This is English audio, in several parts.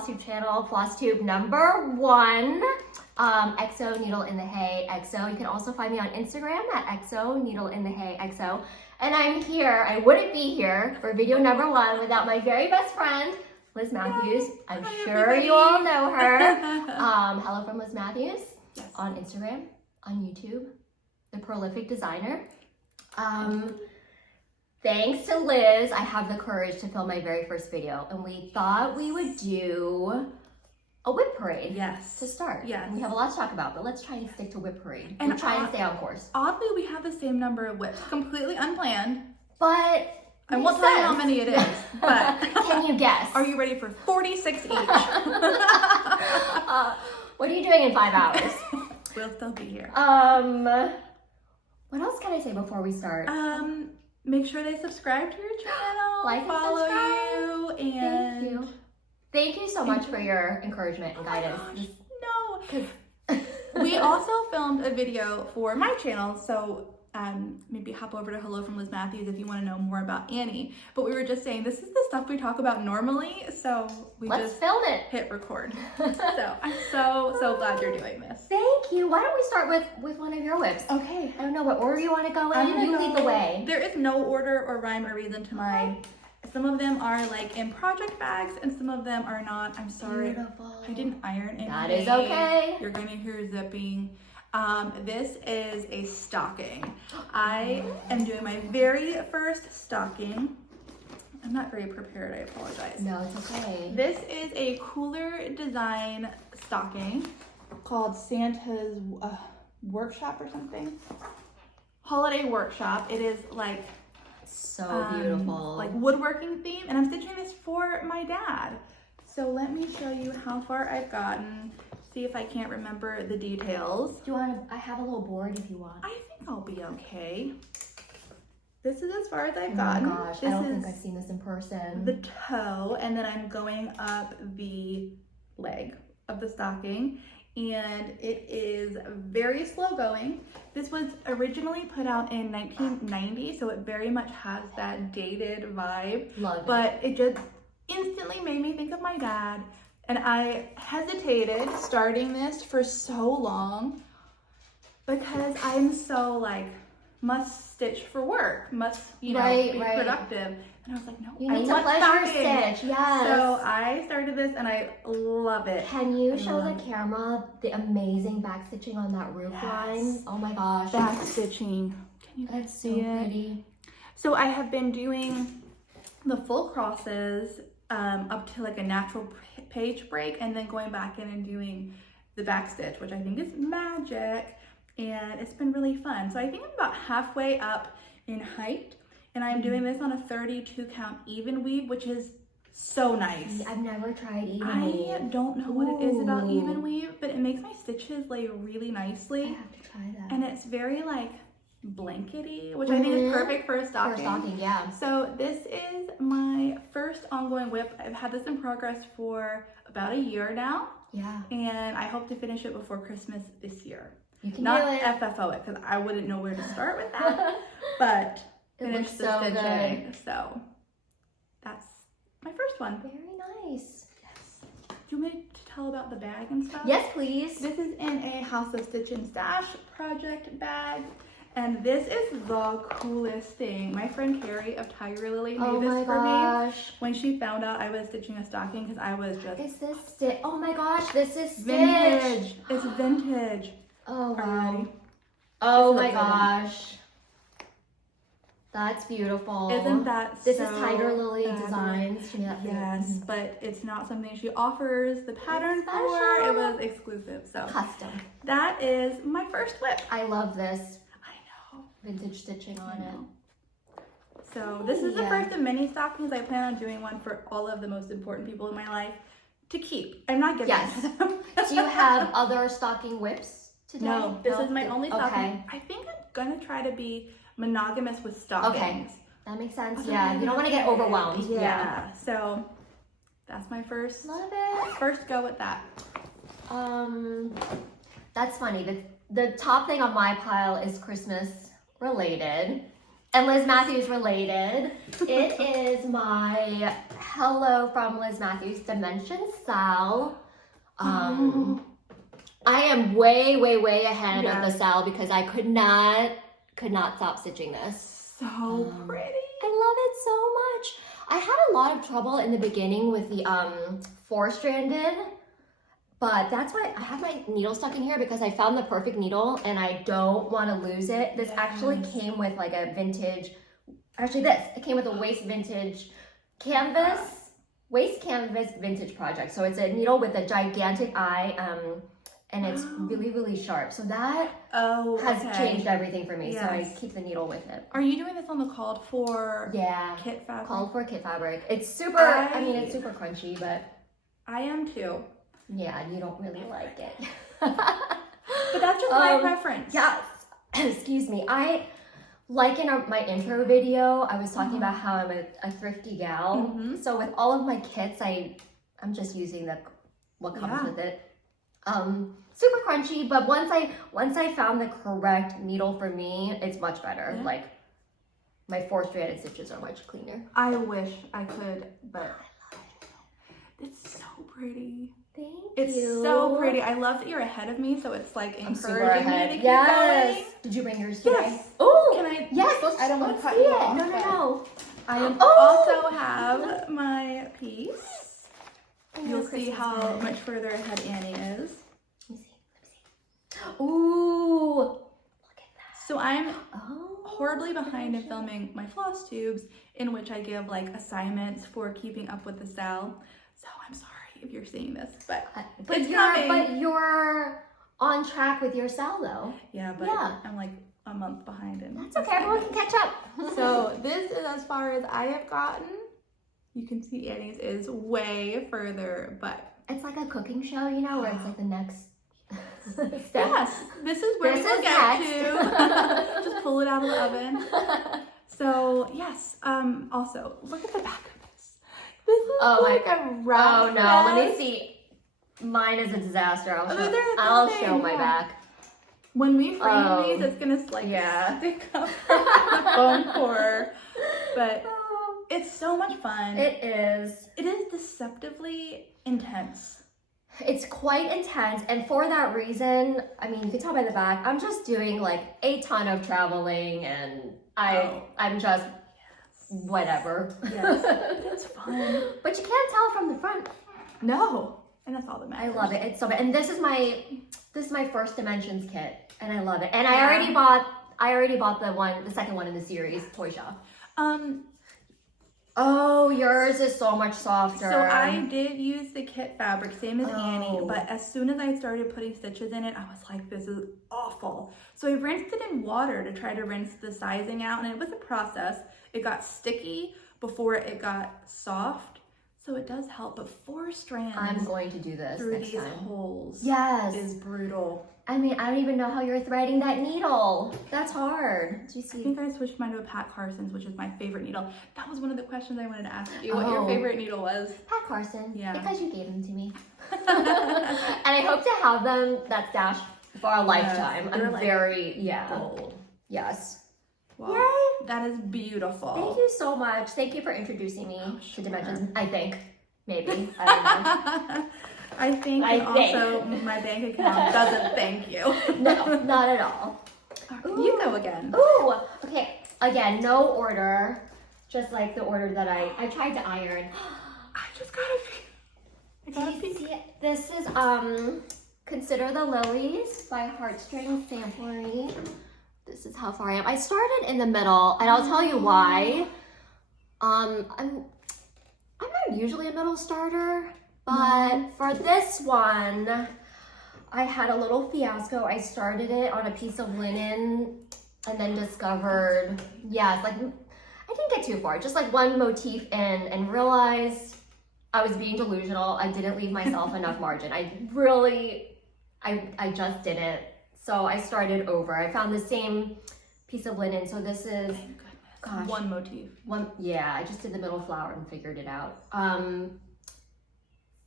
Flosstube channel, Flosstube #1. XO Needle in the Hay XO. You can also find me on Instagram at XO Needle in the Hay XO. And I'm here. I wouldn't be here for video #1 without my very best friend, Liz Matthews. I'm sure you all know her. Hello from Liz Matthews. Yes. On Instagram, on YouTube, the prolific designer. Thanks to Liz, I have the courage to film my very first video, and we thought we would do a whip parade. Yes. To start. Yes. And we have a lot to talk about, but let's try and stick to whip parade. And we'll try and stay on course. Oddly, we have the same number of whips, completely unplanned. But I won't tell you how many it is, but can you guess? Are you ready for 46 each? What are you doing in 5 hours? We'll still be here. What else can I say before we start? Make sure they subscribe to your channel, Like and follow subscribe. you, and Thank you. Thank you so much for your encouragement and guidance. No. We also filmed a video for my channel, so maybe hop over to Hello from Liz Matthews if you want to know more about Annie. But we were just saying this is the stuff we talk about normally, so Let's just film it. hit record. So I'm so glad you're doing this. Thank you. Why don't we start with one of your whips? Okay. I don't know what order you want to go in. You lead the way. There is no order or rhyme or reason to mine. Some of them are like in project bags and some of them are not. I'm sorry. Beautiful. I didn't iron anything. That is okay. You're gonna hear zipping. This is a stocking. I am doing my very first stocking. I'm not very prepared, I apologize. No, it's okay. This is a cooler design stocking called Santa's Workshop or something. Holiday Workshop. It is like so beautiful. Like woodworking theme, and I'm stitching this for my dad. So let me show you how far I've gotten. See if I can't remember the details. Do you want to? I have a little board if you want. I think I'll be okay. This is as far as I've Oh gotten. my gosh, this I don't is think I've seen this in person. the toe, and then I'm going up the leg of the stocking, and it is very slow going. This was originally put out in 1990, so it very much has that dated vibe. Love it. But it just instantly made me think of my dad, and I hesitated starting this for so long because I'm so like, must stitch for work, must, you know, be productive. And I was like, no, You need to pleasure stitch, yes. So I started this and I love it. Can you show the camera the amazing back stitching on that roof line? Oh my gosh. Back stitching. Can you That's so see it? pretty. So I have been doing the full crosses up to like a natural page break, and then going back in and doing the back stitch, which I think is magic, and it's been really fun. So I think I'm about halfway up in height, and I'm doing this on a 32 count even weave, which is so nice. I've never tried even I weave. don't know what it is about even weave, but it makes my stitches lay really nicely. I have to try that. And it's very like blankety, which I think is perfect for a stocking. For a stocking, yeah. So this is my first ongoing whip. I've had this in progress for about a year now. Yeah. And I hope to finish it before Christmas this year. You can Not do it. FFO it, because I wouldn't know where to start with that. But It finish looks the so stitching. good. So that's my first one. Very nice. Yes. Do you want me to tell about the bag and stuff? Yes, please. This is in a House of Stitch and Stash project bag. And this is the coolest thing. My friend Carrie of Tiger Lily made this for me when she found out I was stitching a stocking, because I was just... Is this stitch? Oh my gosh, this is stitch. Vintage. It's vintage. Oh, Are you wow. ready? Oh This my is a good one. gosh. That's beautiful. Isn't that This so is Tiger Lily fabulous? Designs. She made that for Yes, you. but it's not something she offers the pattern for. special. It was exclusive. So Custom. that is my first whip. I love this. I know. Vintage stitching on it. So this is the Yeah. first of many stockings. I plan on doing one for all of the most important people in my life to keep. I'm not giving Yes. it to them. Do you have other stocking whips today? No, this is my only stocking. Okay. I think I'm gonna try to be monogamous with stockings. That makes sense. Other Yeah, than you don't want to get overwhelmed. Yeah. So that's my first Love it. first go with that. That's funny. The top thing on my pile is Christmas related. and Liz Matthews related. It is my Hello from Liz Matthews Dimension Sal. I am way ahead of the Sal because I could not stop stitching this. So pretty. I love it so much. I had a lot of trouble in the beginning with the 4-stranded, but that's why I have my needle stuck in here because I found the perfect needle and I don't want to lose it. This actually came with like a vintage, it came with a waist canvas vintage project. So it's a needle with a gigantic eye, and it's really sharp. So that has changed everything for me. Yes. So I keep the needle with it. Are you doing this on the called for kit fabric? Called for kit fabric. It's super, I mean, it's super crunchy, but. I am too. Yeah, you don't really like it. But that's just my preference. Yes. Excuse me. Like in my intro video, I was talking about how I'm a thrifty gal. So with all of my kits, I'm just using what comes with it. Super crunchy, but once I found the correct needle for me, it's much better. Yeah. Like my 4-stranded stitches are much cleaner. I wish I could, but it's so pretty. Thank you. It's so pretty. I love that you're ahead of me, so it's like encouraging me to keep going. Did you bring yours today? Yes. Oh, can I? Yes. I don't want to cut see you it. off. No. I also have my piece. You'll see how much further ahead Annie is. Let me see. Ooh, look at that. So I'm horribly behind in filming my Flosstubes, in which I give like assignments for keeping up with the Sal. So I'm sorry if you're seeing this, but you're on track with your Sal though. Yeah, but I'm like a month behind. That's okay. Everyone can catch up. So this is as far as I have gotten. You can see Annie's is way further, but it's like a cooking show, you know, where it's like the next step. Yes, this is where we'll get to. Just pull it out of the oven. So yes. Also, look at the back of this. This is like a wrap. Oh no, let me see. Mine is a disaster. I'll show my back. When we frame these, it's gonna like stick up the foam core, but it's so much fun. It is. It is deceptively intense. It's quite intense, and for that reason, I mean, you can tell by the back, I'm just doing like a ton of traveling, and I'm just whatever. Yes, it's fun. But you can't tell from the front. No. And that's all that matters. I love it. It's so bad. And this is my first Dimensions kit, and I love it. And I already bought the second one in the series, Toy Shop. Oh, yours is so much softer. So I did use the kit fabric, same as Annie, but as soon as I started putting stitches in it, I was like, this is awful. So I rinsed it in water to try to rinse the sizing out, and it was a process. It got sticky before it got soft. So it does help, but 4 strands. I'm going to do this through next these time. holes. Yes, is brutal. I mean, I don't even know how you're threading that needle. That's hard. I think I switched mine to a Pat Carson's, which is my favorite needle. That was one of the questions I wanted to ask you. What your favorite needle was? Pat Carson. Yeah. Because you gave them to me. And I hope to have them that stash for a lifetime. I'm like very bold. Yes. Wow. Yay! That is beautiful. Thank you so much. Thank you for introducing me to Dimensions. I think. Maybe. I don't know. I think also my bank account doesn't thank you. No, not at all. You go again. Ooh, okay. Again, no order. Just like the order that I tried to iron. I just got a peek. See it? This is Consider the Lilies by Heartstring Samplery. This is how far I am. I started in the middle, and I'll tell you why. I'm not usually a middle starter, but for this one, I had a little fiasco. I started it on a piece of linen and then discovered, like, I didn't get too far, just like one motif in, and realized I was being delusional. I didn't leave myself enough margin. I just didn't. So I started over. I found the same piece of linen. So this is, gosh, one motif. I just did the middle flower and figured it out.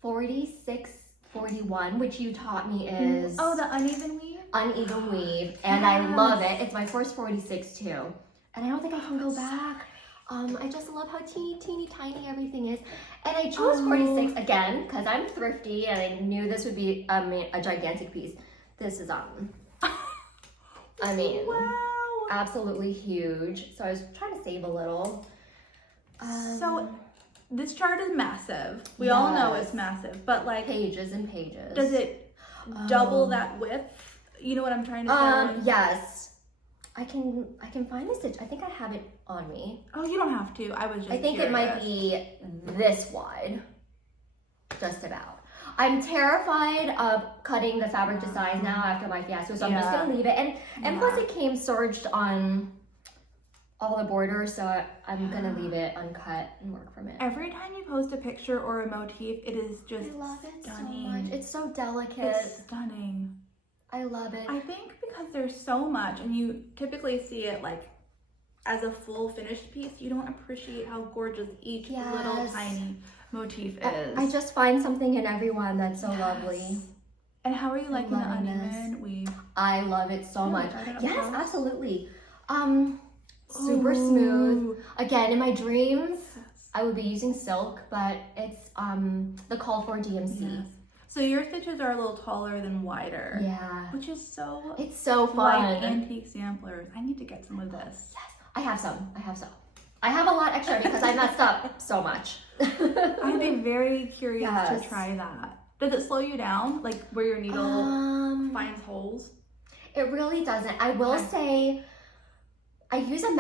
4641, which you taught me is the uneven weave. Uneven weave, and I love it. It's my first 46 too. and I don't think I can go back. I just love how teeny tiny everything is. And I chose 46 again because I'm thrifty and I knew this would be a gigantic piece. This is I mean, wow, absolutely huge. So I was trying to save a little. So this chart is massive. We all know it's massive, but like pages and pages. Does it double that width? You know what I'm trying to say? Yes. I can find the stitch. I think I have it on me. Oh, you don't have to. I was just I think curious. it might be this wide. Just about. I'm terrified of cutting the fabric to size now after my fiasco, so I'm just gonna leave it. And plus it came serged on all the borders, so I'm gonna leave it uncut and work from it. Every time you post a picture or a motif, it is just I love it stunning. so much. It's so delicate. It's stunning. I love it. I think because there's so much, and you typically see it like as a full finished piece, you don't appreciate how gorgeous each little tiny motif is. I just find something in everyone that's so lovely. And how are you liking the uneven weave? I love it so much. Yes, close? Absolutely. Super smooth. Again, in my dreams, I would be using silk, but it's the called for DMC. Yes. So your stitches are a little taller than wider. Yeah. Which is so It's so fun. like antique samplers. I need to get some of this. Yes, I have some. I have a lot extra because I messed up so much. I'd be very curious to try that. Does it slow you down? Like where your needle finds holes? It really doesn't. I will say I use a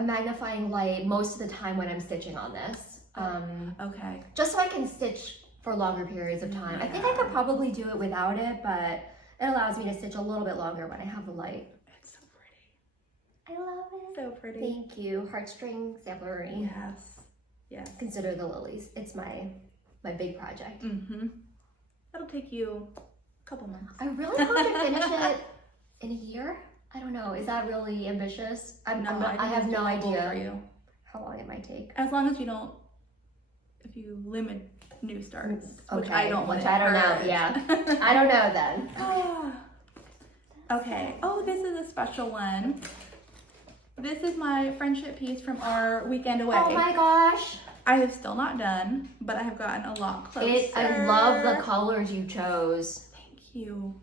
magnifying light most of the time when I'm stitching on this. Okay. Just so I can stitch for longer periods of time. I think I could probably do it without it, but it allows me to stitch a little bit longer when I have the light. It's so pretty. I love it. So pretty. Thank you. Heartstring samplery. Yes. Yes. Consider the lilies. It's my big project. Mm-hmm. That'll take you a couple months. I really hope to finish it in a year. I don't know. Is that really ambitious? I have no idea for you. how long it might take. As long as you don't, if you limit new starts, which Okay, I don't want. Which I don't know. Yeah, I don't know then. Okay. Oh, this is a special one. This is my friendship piece from our weekend away. Oh my gosh. I have still not done, but I have gotten a lot closer. I love the colors you chose. Thank you.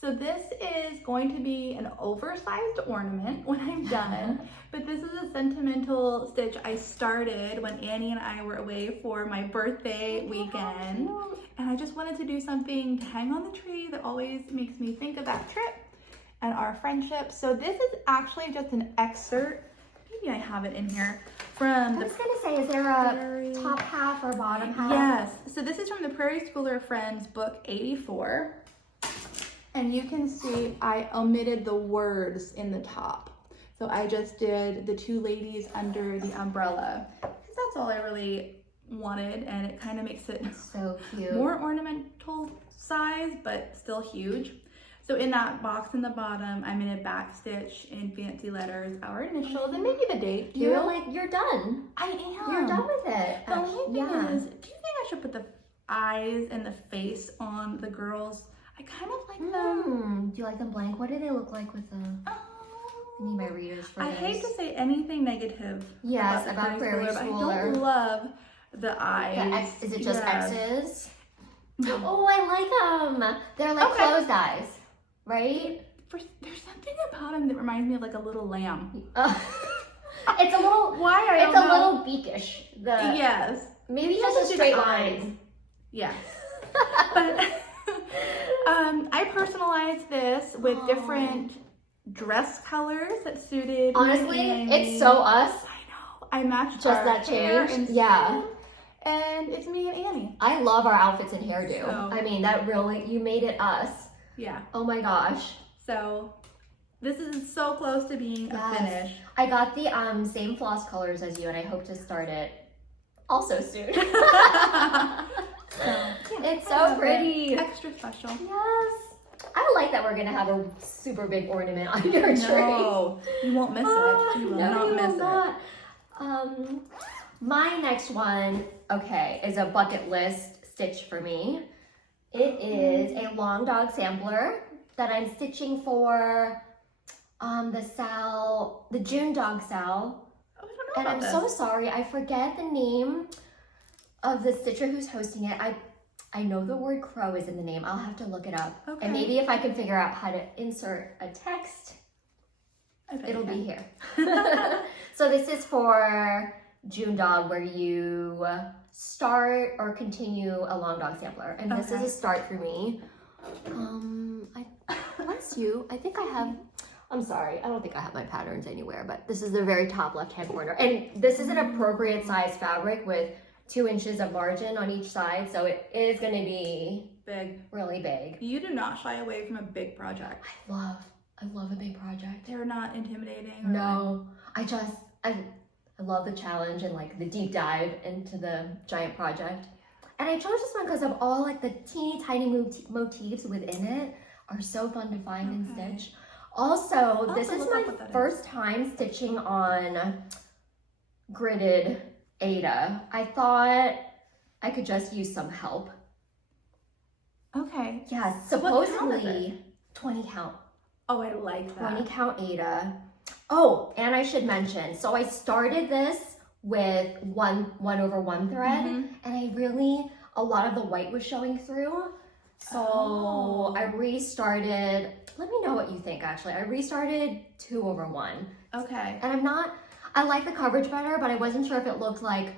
So this is going to be an oversized ornament when I'm done, but this is a sentimental stitch I started when Annie and I were away for my birthday weekend. And I just wanted to do something to hang on the tree that always makes me think of that trip and our friendship. So this is actually just an excerpt, maybe I have it in here, from I was gonna say, is there a top half or bottom half? Yes, so this is from the Prairie Schooler Friends book 84. And you can see I omitted the words in the top. So I just did the two ladies under the umbrella. Because that's all I really wanted, and it kind of makes it so cute. More ornamental size, but still huge. So in that box in the bottom, I'm gonna backstitch in fancy letters our initials and maybe the date too. You're done. I am. You're done with it. The only thing is, do you think I should put the eyes and the face on the girls? I kind of like them. Do you like them blank? What do they look like with the... I need my readers for I this. hate to say anything negative about Prairie Schooler, but I Schooler. don't love the eyes. Is it just X's? Oh, I like them. They're like closed eyes, right? There's something about them that reminds me of like a little lamb. It's a little... Why? I don't know. It's a little beakish. Yes. Maybe just a straight line. Yes. But... I personalized this with different dress colors that suited Honestly, me. it's so us. I know. I matched just our that hair change. and Yeah. skin, and it's me and Annie. I love our outfits and hairdo. So, I mean, that really, you made it us. Yeah. Oh my gosh. So this is so close to being a finish. I got the same floss colors as you, and I hope to start it also soon. It's so pretty. Extra special. Yes. I like that we're gonna have a super big ornament on your tree. No, you won't miss it. You will not miss it. My next one, is a bucket list stitch for me. It is a long dog sampler that I'm stitching for the June dog Sal. Oh, I don't know And about I'm this. so sorry, I forget the name of the stitcher who's hosting it. I know the word crow is in the name. I'll have to look it up. Okay. And maybe if I can figure out how to insert a text, it'll be here. So this is for June dog, where you start or continue a long dog sampler. And this is a start for me. Bless you. I think I have, I'm sorry, I don't think I have my patterns anywhere, but this is the very top left-hand corner. And this is an appropriate size fabric with 2 inches of margin on each side, so it is going to be big, really big. You do not shy away from a big project. I love a big project. They're not intimidating. Or No, I love the challenge and like the deep dive into the giant project. And I chose this one because of all like the teeny tiny motifs within it are so fun to find and stitch. Also, this is my first time stitching on gridded Aida. I thought I could just use some help. Okay. Yes, What count is supposedly it? 20 count. Oh, I like that. 20 count Aida. Oh, and I should mention, so I started this with one over one thread, and a lot of the white was showing through. So I restarted, let me know what you think actually. I restarted 2 over 1. Okay. And I like the coverage better, but I wasn't sure if it looked like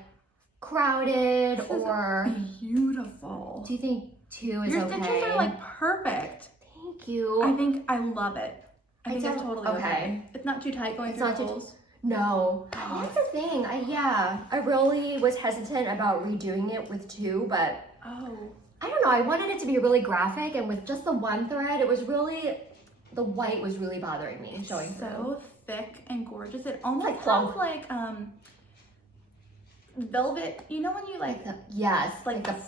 crowded This or. is beautiful. Do you think 2 is Your okay? stitches are like perfect. Thank you. I think I love it. I think it's don't- totally okay. It's not too tight going It's through not the too- holes. No, that's the thing. I really was hesitant about redoing it with 2, but Oh. I don't know. I wanted it to be really graphic, and with just the one thread, it was really, the white was really bothering me showing through. So thick and gorgeous. It almost like has plum. like velvet. You know when you like Yes,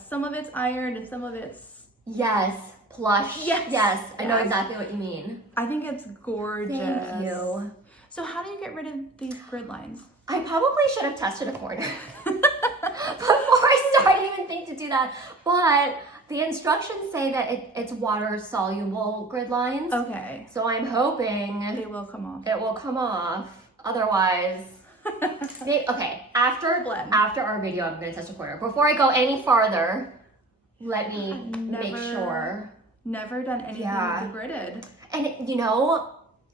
some of it's ironed and some of it's. yes, plush. Yes. I know Yes. exactly what you mean. I think it's gorgeous. Thank you. So how do you get rid of these grid lines? I probably should have tested a corner before I started even think to do that. But the instructions say that it's water soluble grid lines. Okay. So I'm hoping They will come off. it will come off. Otherwise, okay. After our video, I'm gonna test a corner. Before I go any farther, let me make sure. Never done anything with the gridded. And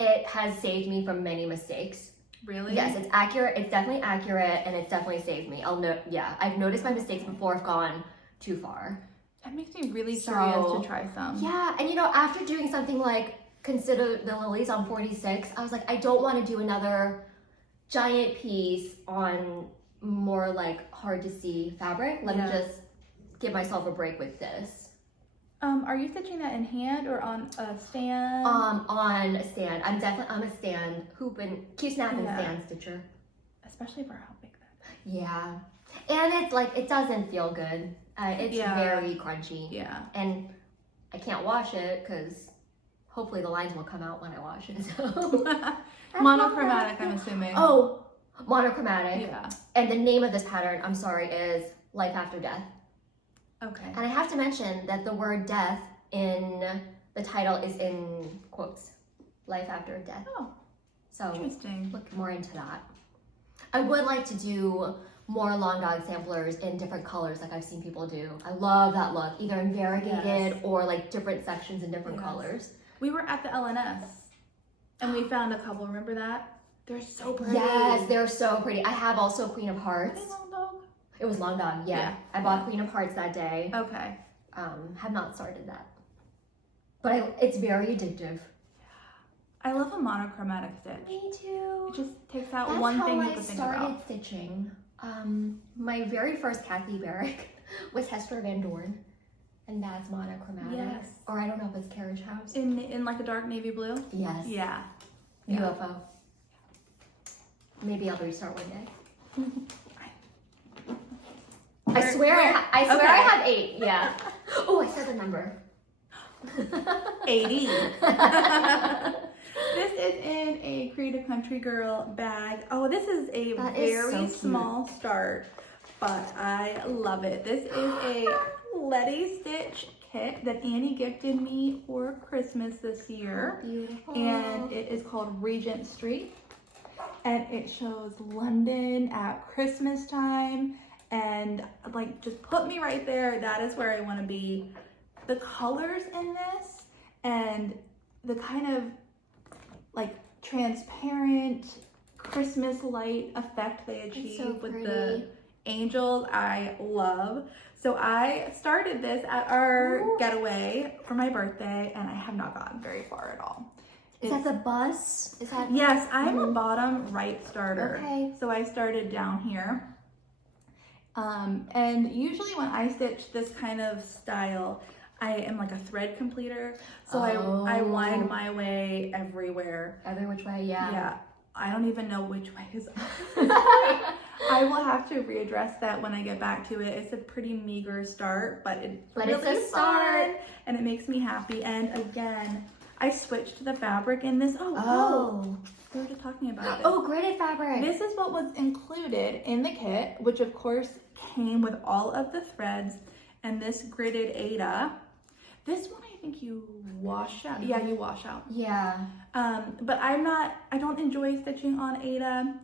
it has saved me from many mistakes. Really? Yes, it's accurate. It's definitely accurate, and it's definitely saved me. I've noticed my mistakes before have gone too far. That makes me really curious to try some. Yeah, and after doing something like Consider the Lilies on 46, I was like, I don't want to do another giant piece on more like hard to see fabric. Let me just give myself a break with this. Are you stitching that in hand or on a stand? On a stand. I'm a stand hoop and Q-snap and stand stitcher. Especially for how big that is. Yeah. And it's like, it doesn't feel good. It's very crunchy. Yeah. And I can't wash it because hopefully the lines will come out when I wash it. So. Monochromatic, I'm assuming. Oh, monochromatic. Yeah. And the name of this pattern, I'm sorry, is Life After Death. Okay. And I have to mention that the word death in the title is in quotes. Life After Death. Oh, so interesting. Look more into that. I would like to do more long dog samplers in different colors like I've seen people do. I love that look, either in variegated or like different sections in different colors. We were at the LNS and we found a couple, remember that? They're so pretty. Yes, they're so pretty. I have also Queen of Hearts. Are they long dog? It was long dog, yeah. I bought Queen of Hearts that day. Okay. Have not started that. But it's very addictive. I love a monochromatic stitch. Me too. It just takes out one thing you have to think about. That's how I started stitching. My very first Kathy Barrick was Hester Van Dorn. And that's monochromatic. Yes. Or I don't know if it's Carriage House. In like a dark navy blue? Yes. Yeah. UFO. Maybe I'll restart one day. I swear I have 8. Yeah. Oh, I said the number. 80. This is in a Creative Country Girl bag. Oh, this is a very small start, but I love it. This is a Letty Stitch kit that Annie gifted me for Christmas this year. Beautiful. And it is called Regent Street. And it shows London at Christmas time. And like, just put me right there. That is where I want to be. The colors in this and the kind of like transparent Christmas light effect they achieve so with the angels, I love. So I started this at our getaway for my birthday, and I have not gotten very far at all. Is that the bus? Is that? Yes, I'm a bottom right starter. Okay. So I started down here. And usually when I stitch this kind of style, I am like a thread completer. So I wind my way everywhere. Every which way, yeah. Yeah. I don't even know which way is up. I will have to readdress that when I get back to it. It's a pretty meager start, but it's really a start. fun, and it makes me happy. And again, I switched the fabric in this. Oh. We were just talking about it. Oh, gridded fabric. This is what was included in the kit, which of course came with all of the threads and this gridded Aida. This one I think you wash out. Yeah, you wash out. Yeah. But I don't enjoy stitching on Aida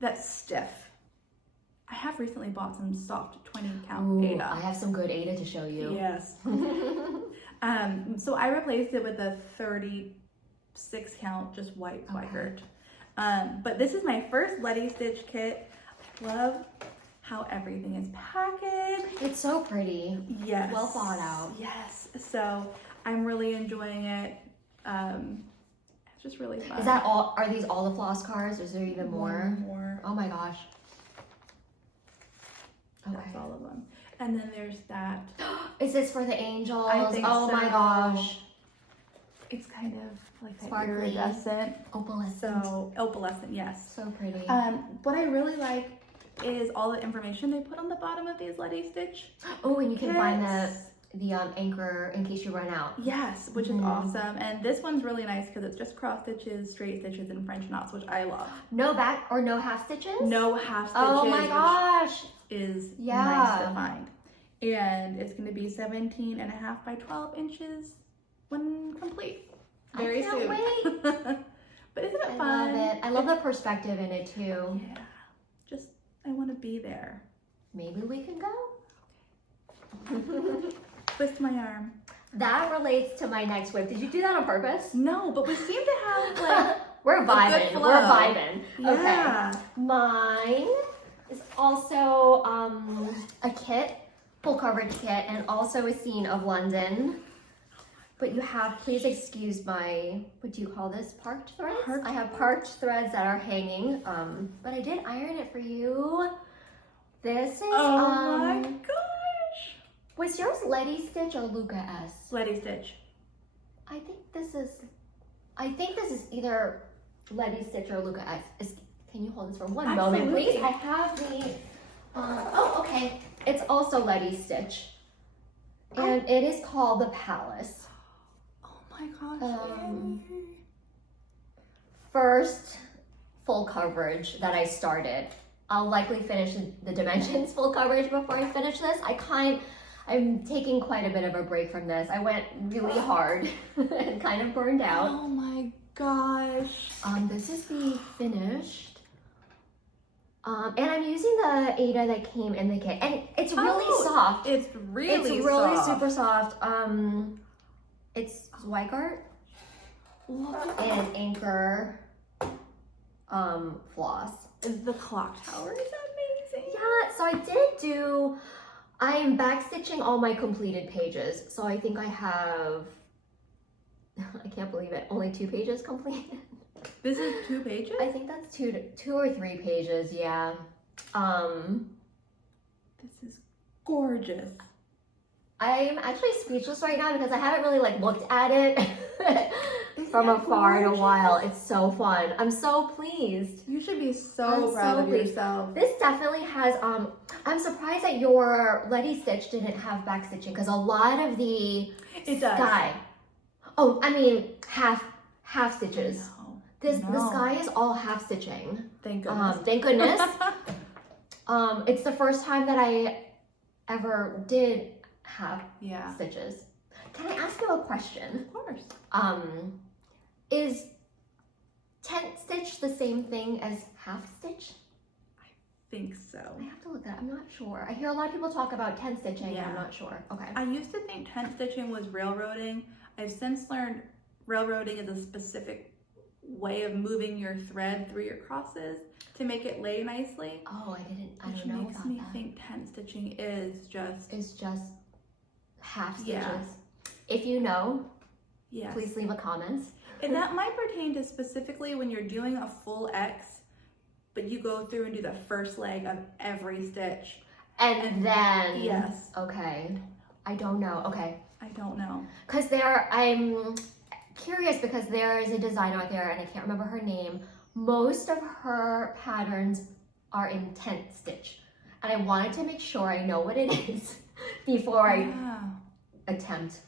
that's stiff. I have recently bought some soft 20 count Aida. I have some good Aida to show you. Yes. So I replaced it with a 36 count, just white Weikert. But this is my first Letty Stitch kit. Love how everything is packaged. It's so pretty. Yes. Well thought out. Yes. So I'm really enjoying it. It's just really fun. Is that all? Are these all the floss cards? Or is there even more? More. Oh my gosh. That's all of them. And then there's that. Is this for the angels? I think oh so. my gosh. It's kind of like that Sparkly. iridescent. Opalescent. So opalescent, yes. So pretty. What I really like is all the information they put on the bottom of these Letty Stitch. Oh, and you can find kits. the anchor in case you run out. Yes, which is awesome. And this one's really nice because it's just cross stitches, straight stitches, and French knots, which I love. No back or no half stitches? No half stitches. Oh my gosh. Is nice to find. And it's going to be 17.5 by 12 inches when complete. Very I can't soon. wait. But isn't it I fun? love it. I love the perspective in it too. Yeah. Just, I want to be there. Maybe we can go. Twist my arm. That relates to my next whip. Did you do that on purpose? No, but we seem to have like We're vibing. flow. We're vibing. Yeah. Okay. Mine is also a kit, full coverage kit, and also a scene of London. But you have, please excuse my, what do you call this? Parked threads? I have parked threads that are hanging. But I did iron it for you. This is Oh my gosh. Was yours Letty Stitch or Luca S? Letty Stitch. I think this is either Letty Stitch or Luca S. Can you hold this for one moment, please? I have the, oh, okay. It's also Letty Stitch. And it is called the Palace. Oh my gosh. First full coverage that I started. I'll likely finish the dimensions full coverage before I finish this. I'm taking quite a bit of a break from this. I went really hard and kind of burned out. Oh my gosh. This is the finished. And I'm using the Aida that came in the kit. And it's really soft. It's really soft. soft. Super soft. It's Weikert and Anchor floss. The clock tower is amazing. Yeah, so I am backstitching all my completed pages. So I think I have, I can't believe it, only 2 pages completed. This is 2 pages? I think that's 2 or 3 pages, yeah. This is gorgeous. I'm actually speechless right now because I haven't really looked at it from afar in a while. It's so fun. I'm so pleased. You should be so proud of yourself. This definitely has, I'm surprised that your Letty Stitch didn't have back stitching because a lot of the sky, half stitches. The sky is all half stitching. Thank goodness. Thank goodness. It's the first time that I ever did have stitches. Can I ask you a question? Of course. Is tent stitch the same thing as half stitch? Think so. I have to look that up. I'm not sure. I hear a lot of people talk about tent stitching, Yeah. and I'm not sure. Okay. I used to think tent stitching was railroading. I've since learned railroading is a specific way of moving your thread through your crosses to make it lay nicely. Oh, I don't Which know makes about me that. think tent stitching is just It's just half stitches. Yeah. If you know, yes. please leave a comment. And that might pertain to specifically when you're doing a full X, but you go through and do the first leg of every stitch. And then Yes. Okay. I don't know. Okay. I don't know. Because I'm curious because there is a designer out there and I can't remember her name. Most of her patterns are in tent stitch. And I wanted to make sure I know what it is before I Yeah. attempt.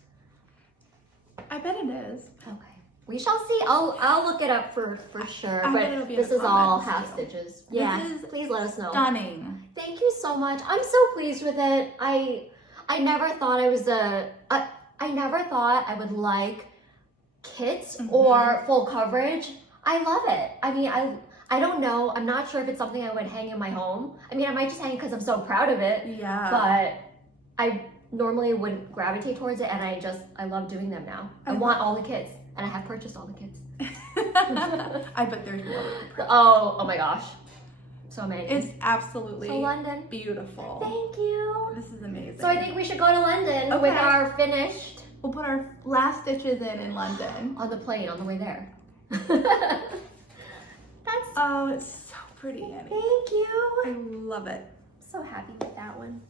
I bet it is. Okay. We shall see. I'll look it up for sure. I bet it'll But be in this the is all comments, half too. stitches. Yeah. is Please let us know. Stunning. Thank you so much. I'm so pleased with it. I never thought I never thought I would like kits or full coverage. I love it. I mean, I don't know. I'm not sure if it's something I would hang in my home. I mean, I might just hang because I'm so proud of it. Yeah. But I normally wouldn't gravitate towards it, and I love doing them now. I want all the kits, and I have purchased all the kits. I bet there's more. Oh my gosh. So many. It's absolutely So London. beautiful. Thank you. This is amazing. So I think we should go to London Okay. with our finished We'll put our last stitches in London. on the plane on the way there. That's Oh, it's so pretty, Annie. thank you. I love it. So happy with that one.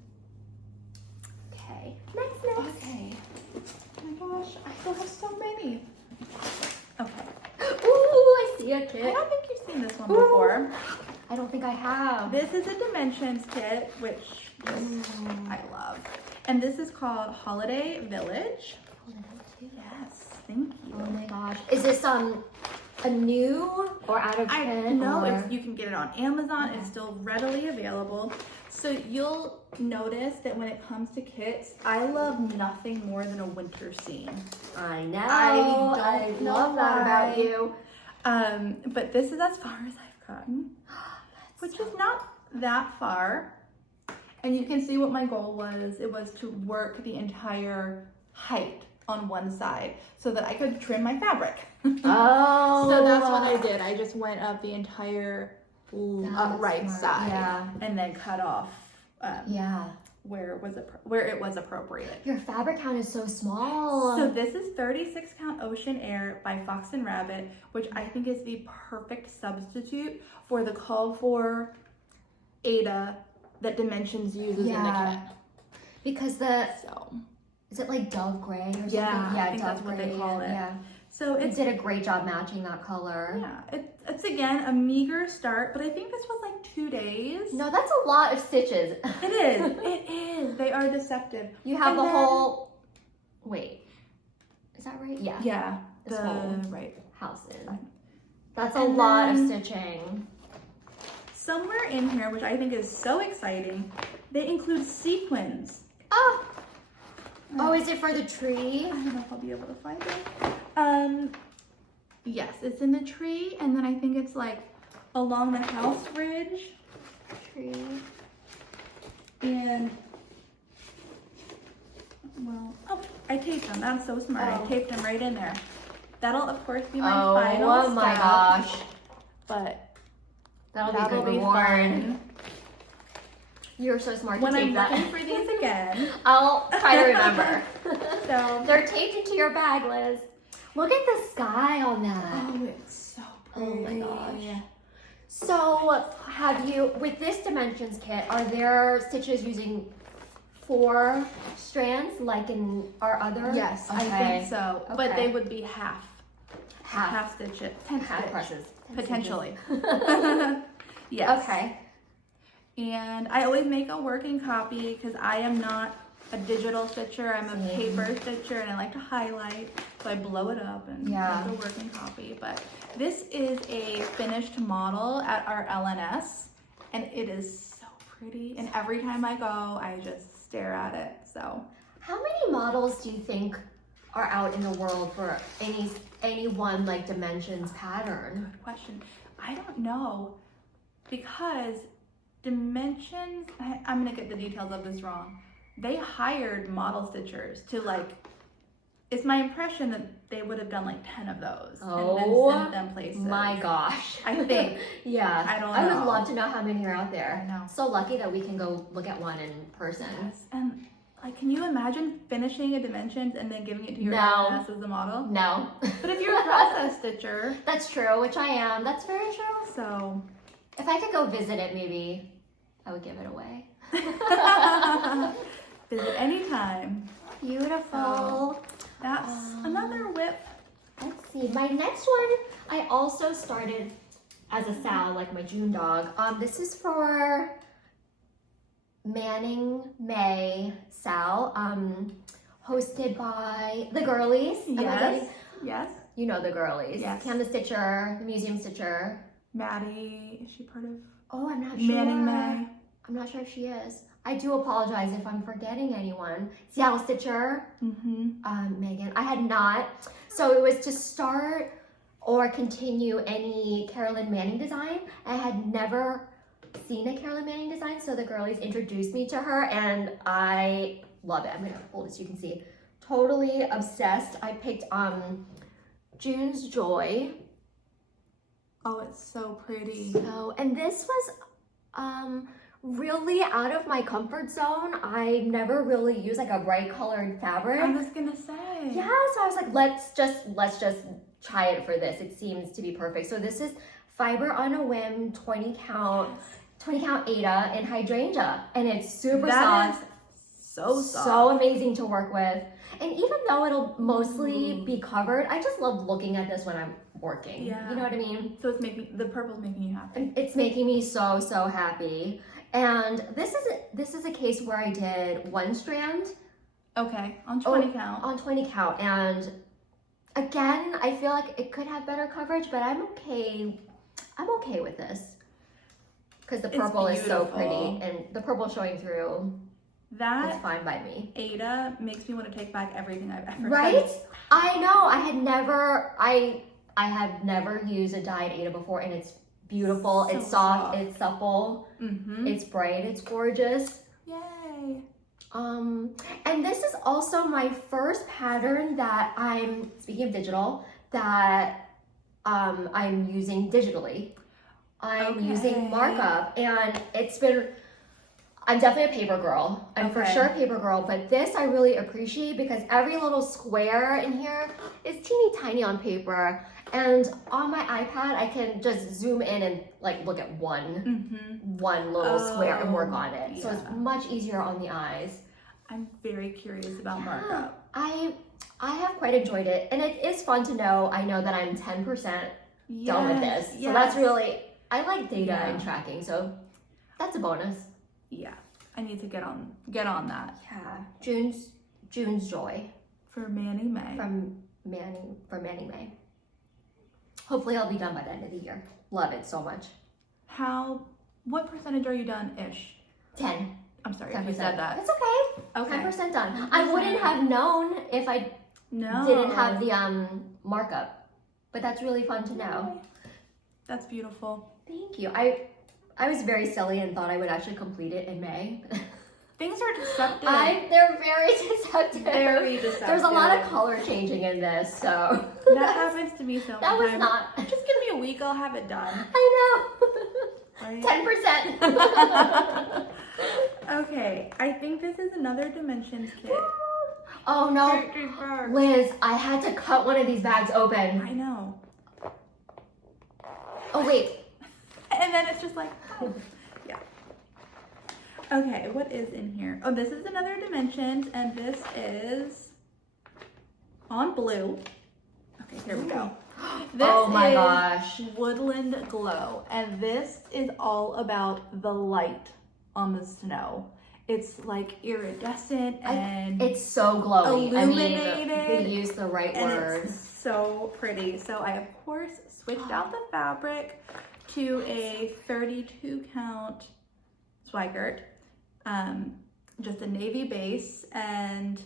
Okay. Next. Okay. Oh my gosh, I still have so many. Okay. Ooh, I see a I kit. don't think you've seen this one before. I don't think I have. This is a dimensions kit, which I love. And this is called Holiday Village. Yes, thank you. Oh my gosh. Is this a new or out of I print? know or... you can get it on Amazon. It's still readily available. So you'll notice that when it comes to kits, I love nothing more than a winter scene. I know. I don't know love that about why. you. But this is as far as I've gotten, which is not that far. And you can see what my goal was. It was to work the entire height on one side so that I could trim my fabric. Oh. So that's what I did. I just went up the entire right smart. side, Yeah. and then cut off Yeah. where it was appropriate. Your fabric count is so small. So this is 36 count Ocean Air by Fox and Rabbit, which I think is the perfect substitute for the called for Ada that Dimensions uses in the kit. Because So is it like dove gray or something? Yeah, I think dove that's what they gray, call it. Yeah. So It it's did a great job matching that color. yeah, it's again a meager start, but I think this was like 2 days. No, that's a lot of stitches. It is. It is. They are deceptive. You have And the then- whole. Wait, is that right? Yeah. Yeah. This the whole right. house in. That's a And lot of then- stitching. Somewhere in here, which I think is so exciting, they include sequins. Oh. Oh, is it for the tree? I don't know if I'll be able to find it. Yes, it's in the tree, and then I think it's like along the house ridge, Tree. and well, oh, I taped them. That's so smart. Oh. I taped them right in there. That'll of course be my Oh, final step. my gosh. But That'll be good reward. fun. You're so smart to When tape I'm that. looking for these again. I'll try to remember. So They're taped into your bag, Liz. Look at the sky on that. oh, it's so Oh pretty. my gosh. So, have you, with this dimensions kit, are there stitches using 4 strands like in our other? Yes, I Okay. think so. But Okay. they would be half stitch it, 10 half stitch, presses. 10 potentially. stitches. Yes. Okay. And I always make a working copy because I am not a digital stitcher. I'm a Same. paper stitcher, and I like to highlight, so I blow it up and Yeah. make a working copy. But this is a finished model at our LNS, and it is so pretty. And every time I go, I just stare at it. So How many models do you think are out in the world for any one like dimensions pattern? Good question. I don't know, because Dimensions, I'm gonna get the details of this wrong. They hired model stitchers to like, it's my impression that they would have done like 10 of those and then sent them places. My gosh. I think. Yeah. I don't know. I would love to know how many are out there. I know. So lucky that we can go look at one in person. Yes. And like, can you imagine finishing a Dimensions and then giving it to your No. MS as a model? No. But if you're a process stitcher. That's true, which I am. That's very true. So. If I could go visit it, maybe I would give it away. Visit anytime. Beautiful. So, that's another whip. Let's see. My next one, I also started as a Sal, like my June dog. This is for Manning May Sal, hosted by the girlies. Yes. Yes. You know the girlies. Yes. Cam the Stitcher, the Museum Stitcher. Maddie, is she part of? Oh, I'm not sure. Manning May. I'm not sure if she is. I do apologize if I'm forgetting anyone. Seattle Stitcher. Megan. I had not. So it was to start or continue any Carolyn Manning design. I had never seen a Carolyn Manning design, so the girlies introduced me to her and I love it. I'm gonna hold it so you can see. Totally obsessed. I picked June's Joy. Oh, it's so pretty. So, and this was really out of my comfort zone. I never really used like a bright colored fabric. I was gonna say. Yeah, so I was like, let's just try it for this. It seems to be perfect. So this is Fiber on a Whim 20 count Aida in hydrangea, and it's super soft. That is so soft. So amazing to work with. And even though it'll mostly be covered, I just love looking at this when I'm working. Yeah. You know what I mean? So it's the purple's making you happy. And it's making me so happy. And this is a case where I did one strand. Okay, on 20 count. On 20 count. And again, I feel like it could have better coverage, but I'm okay with this. Because the purple is so pretty and the purple showing through. That's fine by me. Aida makes me want to take back everything I've ever done. Right? I know. I have never used a dyed Aida before, and it's beautiful. So it's soft. It's supple. It's bright. It's gorgeous. Yay. And this is also my first pattern that speaking of digital, that I'm using digitally. I'm using markup, and I'm definitely a paper girl. I'm for sure a paper girl, but this I really appreciate because every little square in here is teeny tiny on paper. And on my iPad, I can just zoom in and like look at one little square and work on it. So it's much easier on the eyes. I'm very curious about markup. I have quite enjoyed it, and it is fun to know. I know that I'm 10% done with this. So that's really, I like data and tracking, so that's a bonus. Yeah, I need to get on that. Yeah, June's Joy for Manning May. From Manning May. Hopefully I'll be done by the end of the year. Love it so much. What percentage are you done-ish? 10. I'm sorry 10%. if you said that. It's okay. 10% done. I wouldn't have known if I didn't have the markup, but that's really fun to know. That's beautiful. Thank you. I was very silly and thought I would actually complete it in May. Things are deceptive. They're very deceptive. Very deceptive. There's a lot of color changing in this, so. That happens to me so much. That was not. Just give me a week, I'll have it done. I know. Right? 10%. Okay, I think this is another Dimensions kit. Oh no. Liz, I had to cut one of these bags open. I know. Oh wait. And then it's just like, oh. Yeah. Okay, what is in here? Oh, this is another Dimensions, and this is on blue. Okay, here we go. This oh my is gosh. Woodland Glow, and this is all about the light on the snow. It's like iridescent and it's so glowy. Illuminated. I mean, they use the right word. It's so pretty. So I of course switched out the fabric to a 32 count Swigert, just a navy base, and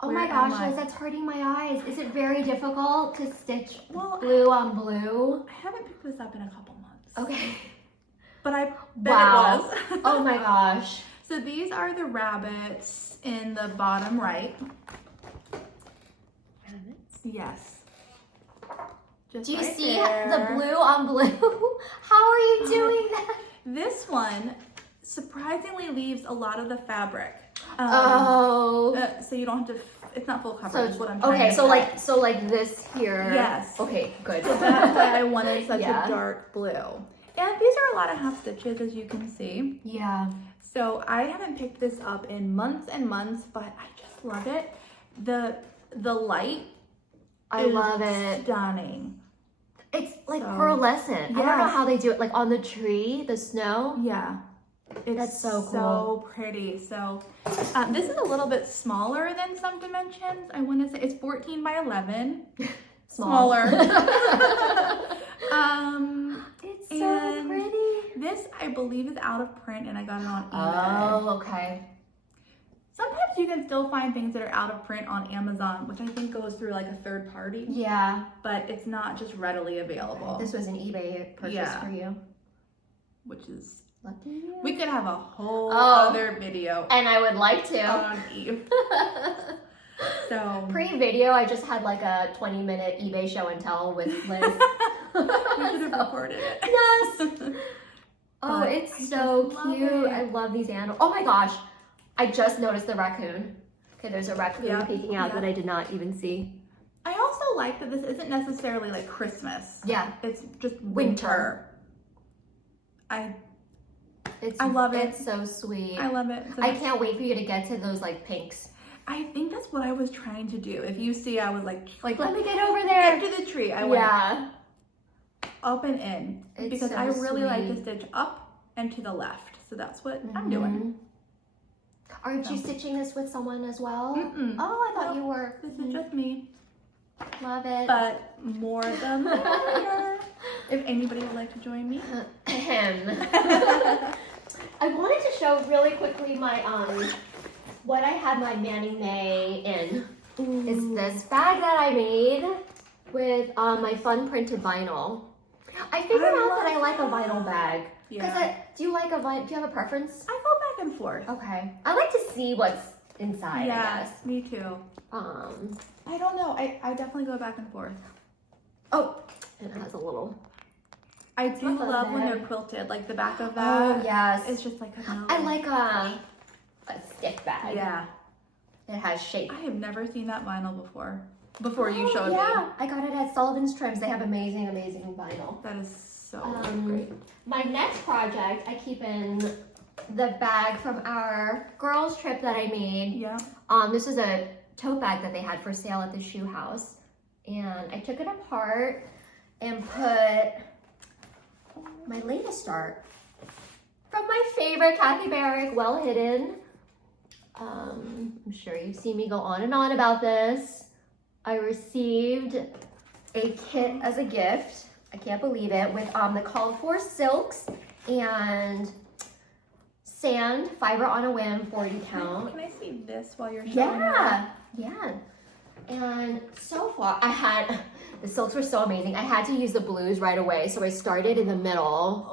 Oh Where my gosh, am I? Liz, that's hurting my eyes. Is it very difficult to stitch Well, blue on blue? I haven't picked this up in a couple months. Okay. But I bet Wow. it was. Oh my gosh. So these are the rabbits in the bottom right. Rabbits? Yes. Just Do you right see there. the blue on blue? How are you doing that? This one surprisingly leaves a lot of the fabric. So you don't have to, it's not full coverage, is what I'm trying to say. so like this here. Yes. Okay, good. So that's why I wanted such Yeah. a dark blue. And these are a lot of half stitches, as you can see. Yeah. So I haven't picked this up in months and months, but I just love it. The light I is love it. stunning. It's like So, pearlescent. I don't know yeah. how they do it, like on the tree, the snow. Yeah. It's That's so cool. So pretty. So this is a little bit smaller than some dimensions. I want to say it's 14 by 11. Small. Smaller. It's so and pretty. This, I believe, is out of print, and I got it on eBay. Oh, okay. Sometimes you can still find things that are out of print on Amazon, which I think goes through like a third party, Yeah. but it's not just readily available. This was an eBay purchase Yeah. for you. Which is, Lucky you. we could have a whole Oh. other video And I would like to. on Eve. So Pre-video, I just had like a 20-minute eBay show and tell with Liz. we should have recorded it. Yes. Oh, But it's I so just love cute. it. I love these animals. Oh my gosh. I just noticed the raccoon. Okay, there's a raccoon Yeah, peeking out yeah. that I did not even see. I also like that this isn't necessarily like Christmas. Yeah. It's just Winter. I It's, I love it. It's so sweet. love it. So I can't wait for you to get to those like pinks. I think that's what I was trying to do. If you see, I was like, Like, let me get over there. get to the tree. I went Yeah. up and in It's because so I really like to sweet. stitch up and to the left. So that's what I'm doing. Mhm. Aren't you So. stitching this with someone as well? Mm-mm. Oh, I thought Nope. you were. This is just me, Love it. but more the merrier. If anybody would like to join me. Ahem. I wanted to show really quickly my what I had my Manning May in. Is this bag that I made with my fun printed vinyl. I figured out that I like a vinyl bag. Yeah. Do you like a vinyl? Do you have a preference? I go back and forth. Okay. I like to see what's inside, I Yes, guess. me too. I don't know. I definitely go back and forth. Oh, it has a little. I my do fun love when bag. they're quilted, like the back of Oh, that. yes. It's just like a I like a stick bag. Yeah. It has shape. I have never seen that vinyl before you Oh, showed me. yeah. I got it at Sullivan's Trims. They have amazing, amazing vinyl. That is so great. My next project, I keep in the bag from our girls trip that I made. Yeah. This is a tote bag that they had for sale at the shoe house. And I took it apart and put my latest art from my favorite Kathy Barrick, Well Hidden. I'm sure you've seen me go on and on about this. I received a kit as a gift. I can't believe it, with the called for silks and sand, fiber on a whim, 40 count. Can I see this while you're showing me? Yeah. And so far, the silks were so amazing. I had to use the blues right away, so I started in the middle.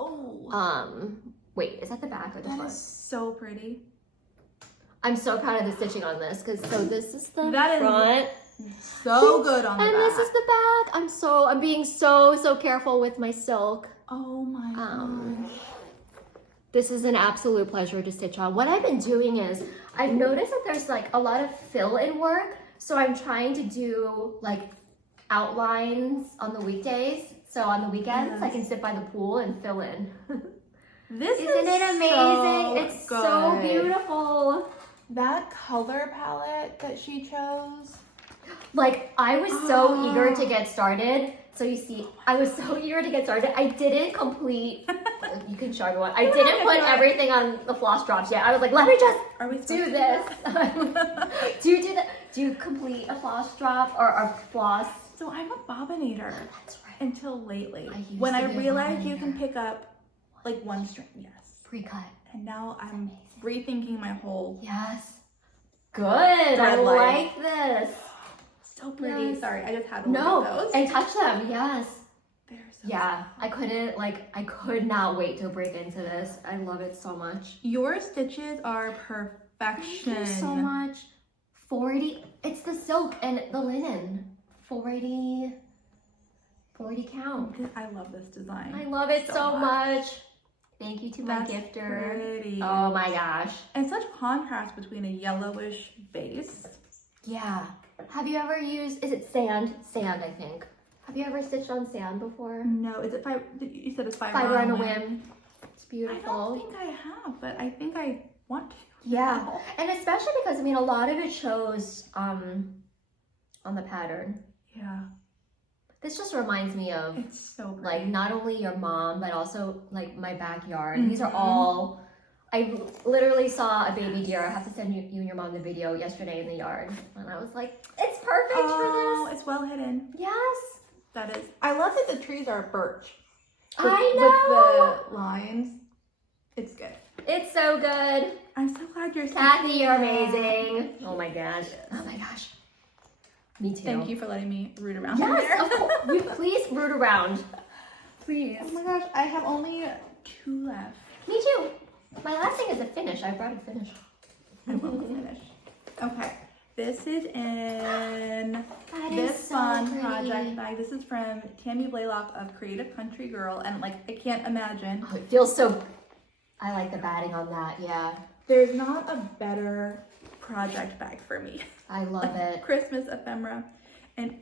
Oh. Wait, is that the back or the That front? is so pretty. I'm so proud of the stitching on this, because so this is the That is front. So good on the And back. this is the back. I'm being so careful with my silk. Oh my gosh. This is an absolute pleasure to stitch on. What I've been doing is, I've noticed that there's like a lot of fill-in work, so I'm trying to do like outlines on the weekdays. So on the weekends, I can sit by the pool and fill in. This Isn't is it amazing? so It's so good. beautiful. That color palette that she chose. Like, I was so eager to get started. So you see, I was so eager to get started. I didn't complete, you can show everyone. I didn't put everything on the floss drops yet. I was like, let me just do this. Do you complete a floss drop or a floss? So I'm a bobbinator. That's right. Until lately. I used When to I be a realized you bobbinator. can pick up like one string. Yes. Pre-cut. And now I'm rethinking my whole Yes. Good. I Thread life. like this. So pretty. Yes. Sorry, I just had to look at those. And touch them. Yes. They're so Yeah. I could not wait to break into this. I love it so much. Your stitches are perfection. Thank you so much. 40. It's the silk and the linen. 40 count. I love this design. I love it so much. Thank you to my That's gifter. pretty. Oh my gosh. And such contrast between a yellowish base. Yeah. Have you ever used, is it sand? Sand, I think. Have you ever stitched on sand before? No, is it fiber? You said it's fiber, Fiber on a whim. It's beautiful. I don't think I have, but I think I want to. Yeah. And especially because, I mean, a lot of it shows on the pattern. Yeah. This just reminds me of, It's so pretty. like, not only your mom, but also, like, my backyard. These are Mhm. all, I literally saw a baby deer. I have to send you and your mom the video yesterday in the yard. And I was like, it's perfect Oh, for this. it's well hidden. Yes. That is. I love that the trees are birch. I know. With the lines. It's good. It's so good. I'm so glad you're Kathy, stitching you're that. amazing. Oh my gosh. Oh my gosh. Me too. Thank you for letting me root around Yes, there. of course. Please root around. Please. Oh my gosh, I have only 2 left. Me too. My last thing is a finish. I brought a finish. I will finish. Okay, this is in That is this so fun pretty. project bag. This is from Tammy Blaylock of Creative Country Girl, and like I can't imagine. Oh, it feels so. I like the batting on that. Yeah, There's not a better project bag for me. I love it. Christmas ephemera, and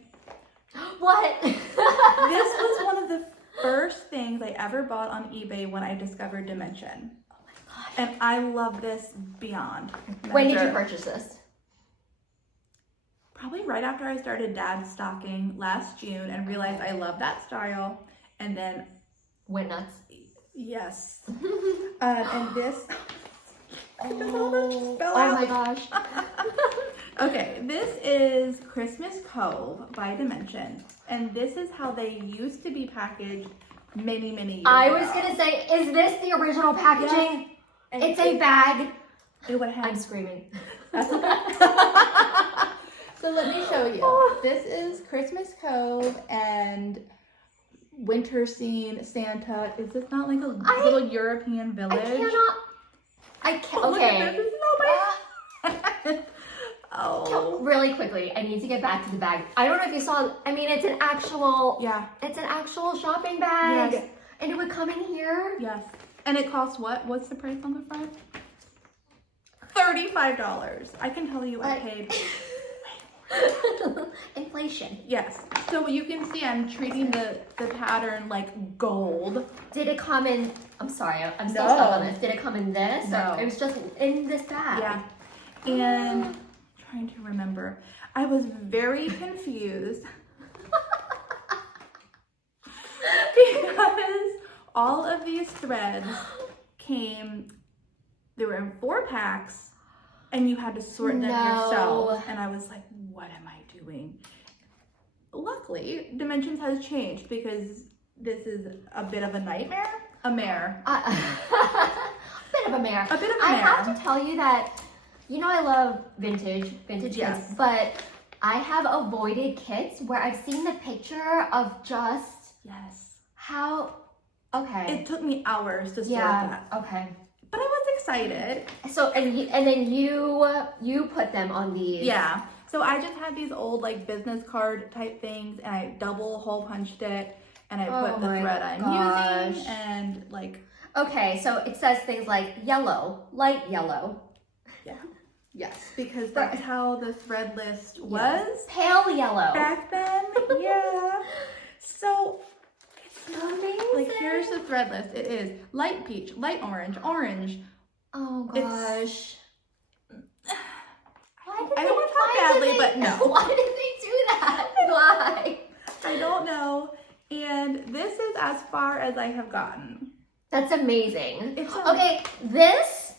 What? this was one of the first things I ever bought on eBay when I discovered Dimension. Oh my god. And I love this beyond When did you measure. purchase this? Probably right after I started dad stocking last June and realized I love that style. And then, Went nuts. yes. And this, Oh, fell oh out. my gosh. Okay, this is Christmas Cove by Dimension. And this is how they used to be packaged many, many years I ago. was gonna say, is this the original packaging? And It's a bag. it would have I'm screaming. That's okay. So let me show you. This is Christmas Cove and winter scene, Santa. Is this not like a little European village? I can't. Oh, look Okay. at this. This is all my... Oh. Really quickly, I need to get back to the bag. I don't know if you saw, I mean, it's an actual shopping bag. Yes. And it would come in here. Yes. And it costs what? What's the price on the front? $35. I can tell you I paid. Inflation. Yes. So you can see I'm treating the pattern like gold. Did it come in, I'm sorry, I'm still No. stuck on this. Did it come in this? No. Or it was just in this bag? Yeah. And trying to remember. I was very confused because all of these threads came, they were in 4 packs and you had to sort them yourself. And I was like, what am I doing? Luckily, Dimensions has changed because this is a bit of a nightmare. A mare. A bit of a mare. A bit of a I mare. have to tell you that, you know, I love vintage Yes. kits, but I have avoided kits where I've seen the picture of just Yes. how, okay. It took me hours to sort Yeah, that. okay. But I was excited. So, and then you put them on these. Yeah. So I just had these old like business card type things and I double hole punched it and I Oh put the my thread I'm gosh. using and like, Okay, so it says things like yellow, light yellow. yeah. Yes. Because that's how the thread list was Pale yellow. back then. Yeah. So Amazing. like here's the thread list. It is light peach, light orange, orange. Oh It's- gosh. Why did I they- don't want to why talk did badly, they- but no. Why did they do that? Why? I don't know. And this is as far as I have gotten. That's amazing. It's Okay, this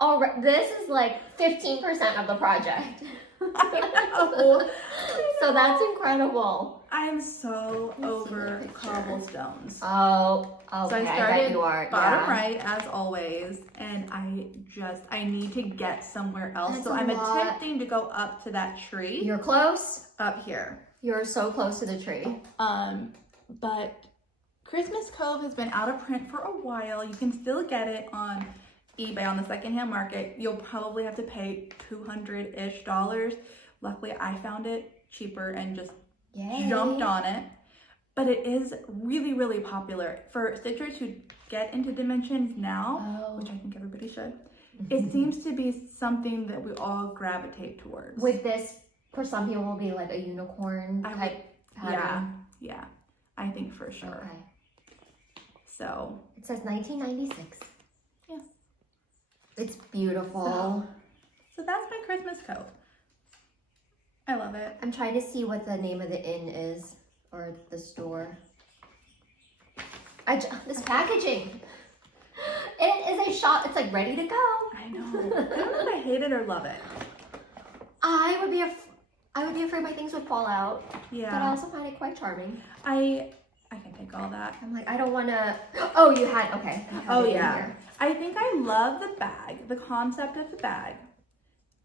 is like 15% of the project. I know. So that's incredible. I am so over cobblestones. Oh, okay. So I I started bet you are. bottom Yeah. right as always, and I need to get somewhere else. That's so a I'm lot. attempting to go up to that tree. You're close. Up here. You're so close to the tree. But Christmas Cove has been out of print for a while. You can still get it on eBay on the secondhand market. You'll probably have to pay $200-ish. Luckily, I found it cheaper and just jumped on it. But it is really, really popular. For stitchers who get into dimensions now, which I think everybody should, it seems to be something that we all gravitate towards. With this, for some people, will be like a unicorn type pattern. Yeah, I think for sure. Okay. So. It says 1996. Yes. It's beautiful. So that's my Christmas coat. I love it. I'm trying to see what the name of the inn is, or the store. This packaging. It is a shop. It's like ready to go. I know. I don't know if I hate it or love it. I would be afraid my things would fall out. Yeah. But I also find it quite charming. I can take all that. I'm like, I don't want to. Oh, you had okay. You have it in here. I think I love the bag, the concept of the bag.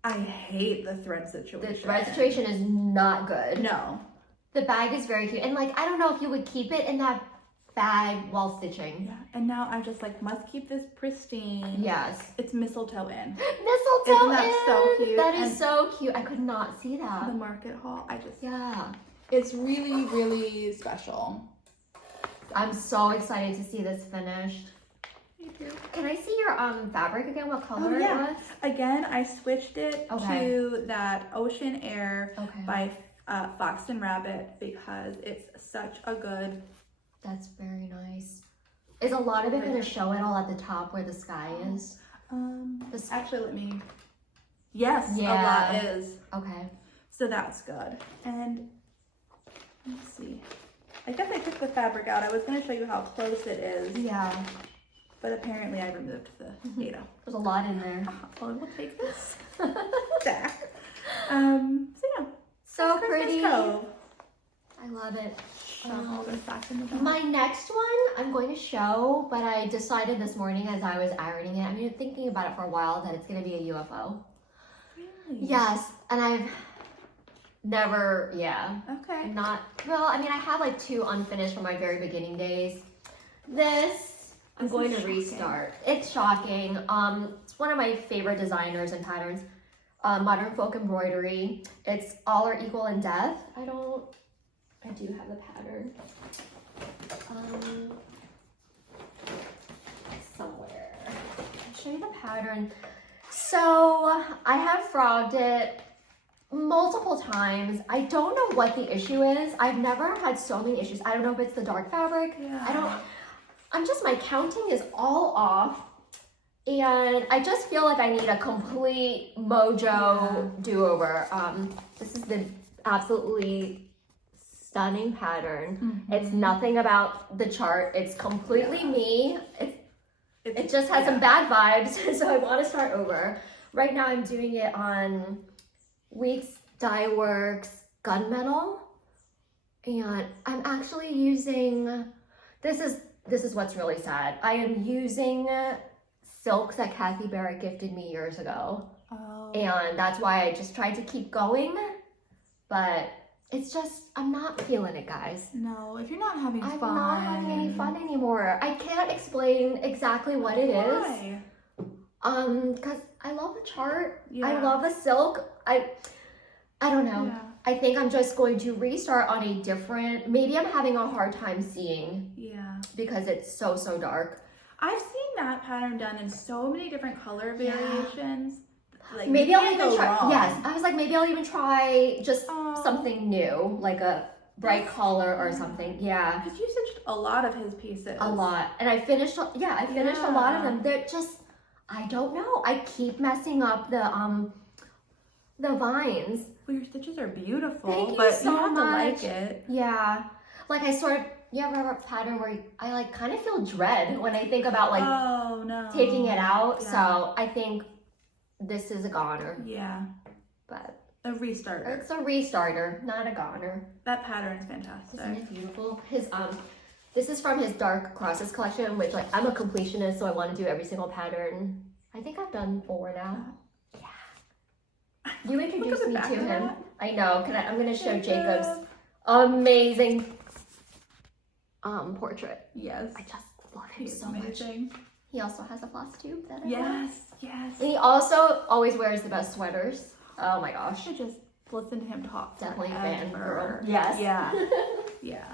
I hate the thread situation. The thread situation is not good. No. The bag is very cute. And like, I don't know if you would keep it in that bag while stitching. Yeah. And now I'm just like, must keep this pristine. Yes. It's mistletoe in. Mistletoe Isn't that so cute? That is so cute. I could not see that. The market hall. Yeah. It's really, really special. I'm so excited to see this finished. Me too. Can I see your fabric again? What color it was? Again, I switched it to that Ocean Air by Fox and Rabbit because it's such a good. That's very nice. Is a lot of it going to show it all at the top where the sky is? Actually, let me. Yes, Yeah. a lot is. Okay. So that's good. And let's see. I guess I took the fabric out. I was going to show you how close it is. Yeah. But apparently I removed the data. There's a lot in there. Well, we'll take this back. So yeah. So Christmas pretty. Cove. I love it. Shove all this back in the bag. My next one I'm going to show, but I decided this morning as I was ironing it, I've been thinking about it for a while, that it's going to be a UFO. Really? Yes, and I've never, Okay. not, well, I mean, I have like 2 unfinished from my very beginning days. I'm going to restart. It's shocking. It's one of my favorite designers and patterns. Modern Folk Embroidery. It's All Are Equal in Death. I do have the pattern. Somewhere. I'll show you the pattern. So I have frogged it multiple times. I don't know what the issue is. I've never had so many issues. I don't know if it's the dark fabric. Yeah. My counting is all off. And I just feel like I need a complete mojo do-over. This is the absolutely stunning pattern. It's nothing about the chart. It's completely me. It just has some bad vibes, so I want to start over. Right now I'm doing it on Weeks Dye Works Gunmetal. And I'm actually using, this is what's really sad. I am using silks that Kathy Barrett gifted me years ago. Oh. And that's why I just tried to keep going. But it's just, I'm not feeling it, guys. No, if you're not having fun. I'm not having any fun anymore. I can't explain exactly what it is. Why? Because I love the chart. Yeah. I love the silk. I don't know. Yeah. I think I'm just going to restart on a different, maybe I'm having a hard time seeing. Yeah. Because it's so dark. I've seen that pattern done in so many different color variations. Like, Maybe you I'll can't even go try. wrong. Yes, I was like, maybe I'll even try just something new, like a bright color or something. Yeah, because you stitched a lot of his pieces. a lot, and I finished. Yeah, I finished a lot of them. They're just, I don't know. I keep messing up the vines. Well, your stitches are beautiful, Thank you but so you have much. to like it. Yeah, like I sort of. You ever have a pattern where I like kind of feel dread when I think about like taking it out? Yeah. So I think this is a goner. Yeah. But A restarter. It's a restarter, not a goner. That pattern is fantastic. Isn't it beautiful? His this is from his Dark Crosses collection, which like I'm a completionist, so I want to do every single pattern. I think I've done 4 now. Yeah. You introduced me to him. That. I know. I'm gonna show Jacob's amazing portrait. Yes. I just love him He's so much. amazing. He also has a Flosstube that I love. Yes, yes. And he also always wears the best sweaters. Oh my gosh. I should just listen to him talk. Definitely forever. fangirl. Yes. Yeah. Yeah.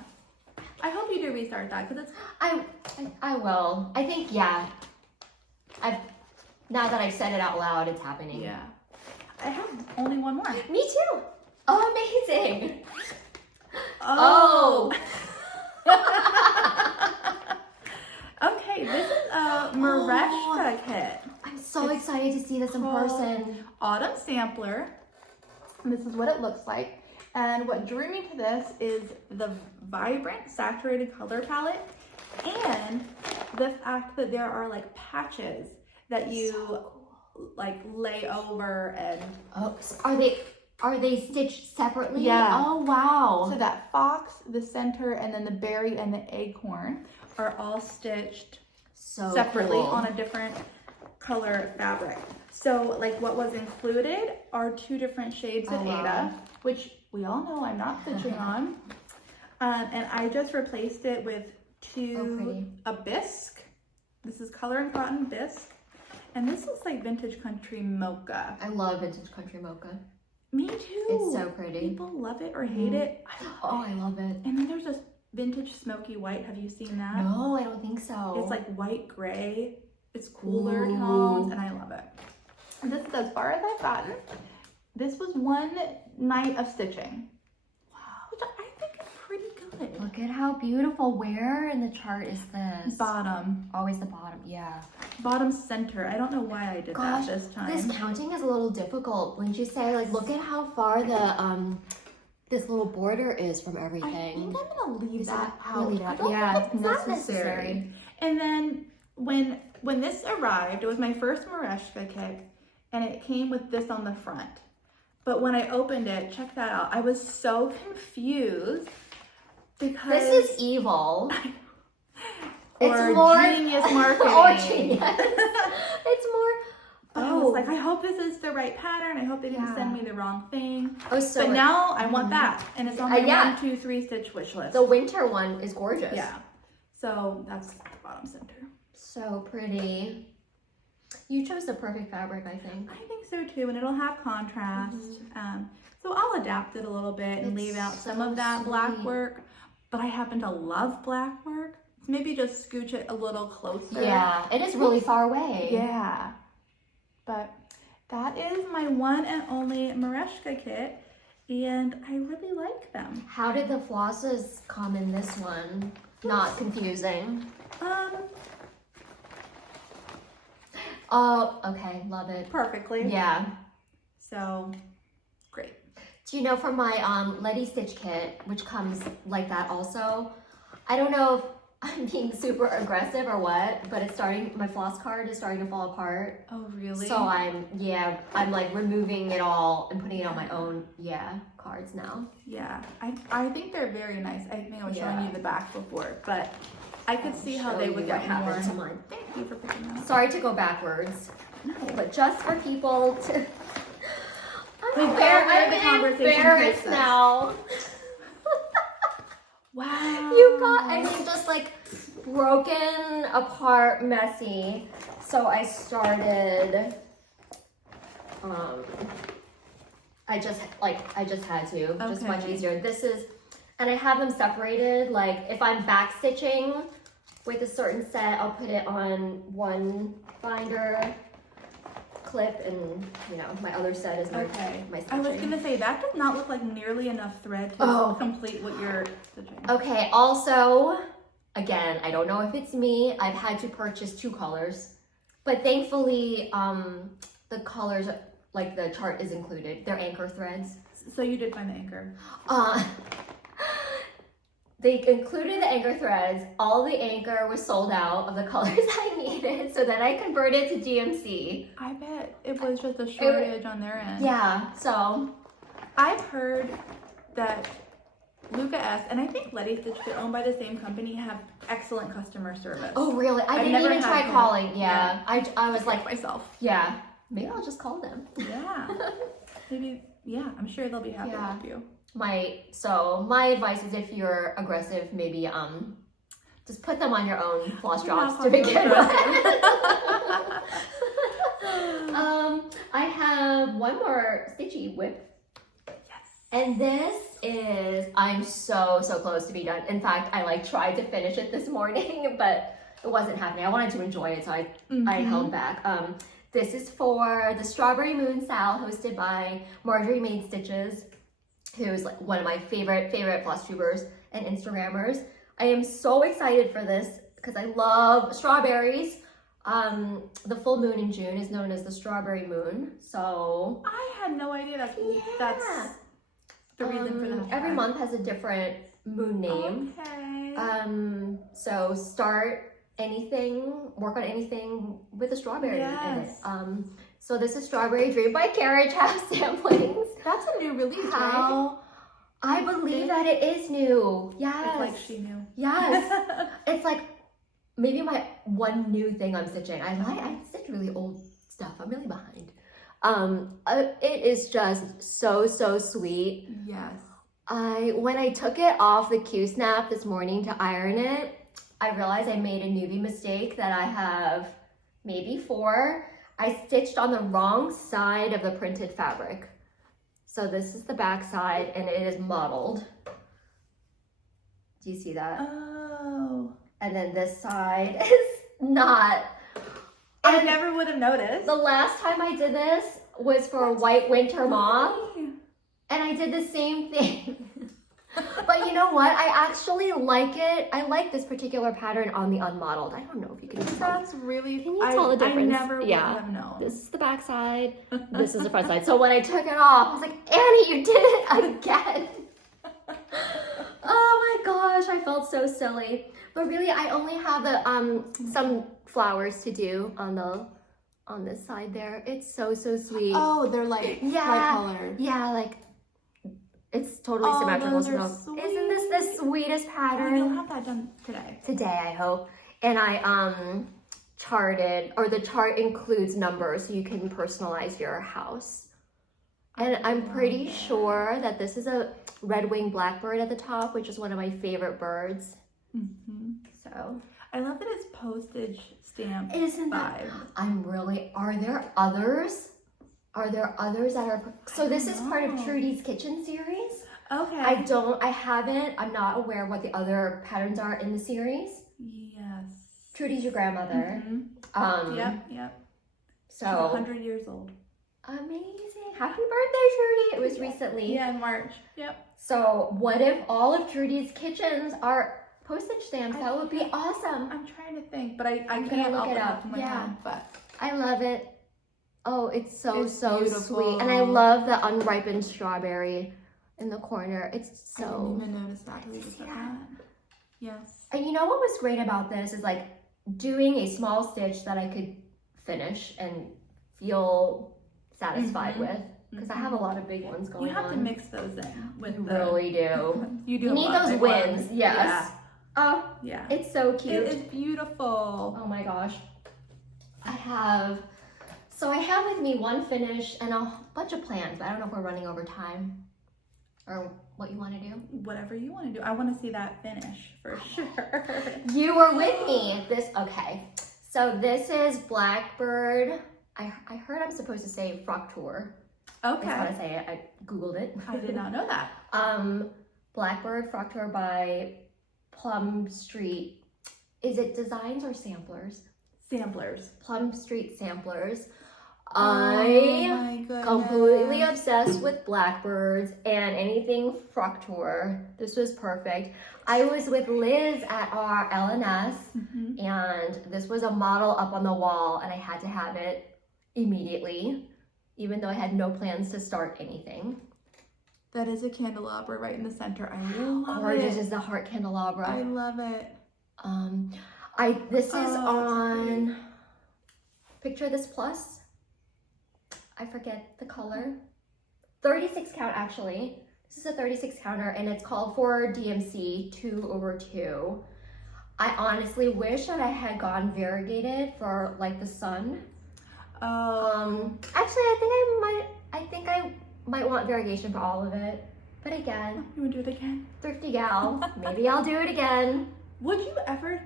I hope you do restart that because it's. I will. I think yeah. Now that I've said it out loud, it's happening. Yeah. I have only one more. Me too. Oh, amazing. Oh. Okay, this is a Mereshka kit. I'm so excited to see this in person. Autumn sampler. And this is what it looks like. And what drew me to this is the vibrant saturated color palette and the fact that there are like patches that you like lay over and Oh, are they stitched separately? Yeah. Oh wow. so that fox, the center, and then the berry and the acorn are all stitched so separately cool. on a different color fabric. So like what was included are 2 different shades of wow. Ada, which we all know I'm not stitching on. And I just replaced it with 2 a bisque. This is Color and Cotton bisque. And this looks like Vintage Country Mocha. I love Vintage Country Mocha. Me too. It's so pretty. People love it or hate it. I love it. And then there's this Vintage Smoky White. Have you seen that? No, I don't think so. It's like white gray. It's cooler Ooh. tones, and I love it. And this is as far as I've gotten. This was 1 night of stitching. Wow. Which I think is pretty good. Look at how beautiful. Where in the chart is this? Bottom. Always the bottom, yeah. Bottom center. I don't know why I did Gosh, that this time. this counting is a little difficult. Wouldn't you say? Like, look at how far the this little border is from I everything. think I'm gonna leave Is that it out. really I that- don't yeah, think it's it's not necessary. necessary. And then when this arrived, it was my first Mereshka kit, and it came with this on the front. But when I opened it, check that out. I was so confused because This is evil. or It's more genius marketing. or genius. It's more. But I was like, I hope this is the right pattern. I hope they didn't Yeah. send me the wrong thing. Oh, so But now I want that, and it's on my yeah. 1, 2, 3 stitch wish list. the winter one is gorgeous. Yeah. So that's the bottom center. So pretty. You chose the perfect fabric, I think. I think so too, and it'll have contrast. So I'll adapt it a little bit and It's leave out some so of that black sweet. work. But I happen to love black work. So maybe just scooch it a little closer. Yeah, it is really far away. Yeah. But that is my one and only Mereshka kit, and I really like them. How did the flosses come in this one? Not confusing. Oh, okay, love it. Perfectly. Yeah. So great. Do you know from my Letty Stitch kit, which comes like that also, I don't know if I'm being super aggressive or what, but it's starting, my floss card is starting to fall apart. Oh really? So I'm like removing it all and putting it on my own, cards now. Yeah, I think they're very nice. I think I was showing Yeah. you the back before, but I could see how Show they you would what get more. happened to mine. Thank you for picking that up. Sorry to go backwards, No. but just for people to. We've I'm got where the conversation embarrassed takes us. now. Wow. You got, I mean, just like broken apart, messy. So I started. I just had to, just much Okay. easier. This is, and I have them separated. Like if I'm back stitching with a certain set, I'll put it on one binder clip, and my other set is my Okay. my I was stitching. gonna say that does not look like nearly enough thread to Oh. complete what you're stitching. Okay, also, again, I don't know if it's me, I've had to purchase 2 colors, but thankfully, the colors, like the chart is included, they're anchor threads. So you did find the anchor. They included the anchor threads, all the anchor was sold out of the colors I needed, so then I converted to DMC. I bet it was just a shortage on their end. Yeah, so I've heard that Luca S. and I think Letty Stitch, they're owned by the same company, have excellent customer service. Oh, really? I didn't even try calling. Yeah. I was like myself. Yeah. Maybe I'll just call them. Yeah. Maybe. Yeah. I'm sure they'll be happy to help you. My advice is if you're aggressive, maybe just put them on your own floss drops to begin with. I have one more stitchy whip. And this is, I'm so close to be done. In fact, I like tried to finish it this morning, but it wasn't happening. I wanted to enjoy it, so I held back. This is for the Strawberry Moon Sal, hosted by Marjorie Made Stitches, who's like one of my favorite Flosstubers and Instagrammers. I am so excited for this because I love strawberries. The full moon in June is known as the Strawberry Moon, so I had no idea that's the reason for that. Every month has a different moon name. Okay. So work on anything with a strawberry in it. So this is Strawberry Dream by Carriage House Samplings. That's a new release, right? I believe that it is new. Yes. It's like she knew. Yes. It's like maybe my one new thing I'm stitching. I stitch really old stuff. I'm really behind. It is just so sweet. Yes. When I took it off the Q-snap this morning to iron it, I realized I made a newbie mistake that I have maybe 4. I stitched on the wrong side of the printed fabric. So this is the back side and it is mottled. Do you see that? Oh. And then this side is not. I never would have noticed. The last time I did this was for White Winter Moth, and I did the same thing. But you know what? I actually like it. I like this particular pattern on the unmodelled. I don't know if you can tell. That's really. Can you tell the difference? I never would have known. This is the back side. This is the front side. So when I took it off, I was like, Annie, you did it again. Oh my gosh, I felt so silly. But really, I only have the some flowers to do on this side there. It's so sweet. Oh, they're like colored. Yeah, like it's totally symmetrical. So isn't this the sweetest pattern? You'll have that done today. Today, I hope. And I charted, or the chart includes numbers so you can personalize your house. And I'm pretty sure that this is a red-winged blackbird at the top, which is one of my favorite birds. So I love that it's postage stamp. Isn't that? Are there others? Are there others that are? So this is part of Trudy's Kitchen series. Okay. I'm not aware what the other patterns are in the series. Yes. Trudy's your grandmother. Yep. So 100 years old. Amazing. Happy birthday, Trudy. It was recently. Yeah, in March. Yep. So what if all of Trudy's kitchens are postage stamps? That would be awesome. I'm trying to think, but I can't look it up. But I love it. Oh, it's so beautiful. sweet. And I love the unripened strawberry in the corner. It's so. I didn't even notice that. Yes. And you know what was great about this is like doing a small stitch that I could finish and feel satisfied with, because I have a lot of big ones going on. You have to mix those in with really do. You do. You need those wins. Yes. Yeah. Oh, yeah. It's so cute. It is beautiful. Oh my gosh. I have with me one finish and a bunch of plans, but I don't know if we're running over time or what you want to do. Whatever you want to do. I want to see that finish for sure. You were with me. Okay. So this is Blackbird. I heard I'm supposed to say Fraktur. Okay. That's how to say it. I Googled it. I did not know that. Blackbird Fraktur by Plum Street. Is it Designs or Samplers? Samplers. Plum Street Samplers. My goodness. Completely obsessed with blackbirds and anything Fraktur. This was perfect. I was with Liz at our LNS, and this was a model up on the wall, and I had to have it immediately, even though I had no plans to start anything. That is a candelabra right in the center. I love it. Gorgeous is the heart candelabra. I love it. This is on, picture this plus. I forget the color. 36 count actually. This is a 36 counter and it's called for DMC 2/2. I honestly wish that I had gone variegated for like the sun. Actually, I think I might want variegation for all of it. But again, you wanna do it again? Thrifty gal. Maybe I'll do it again. Would you ever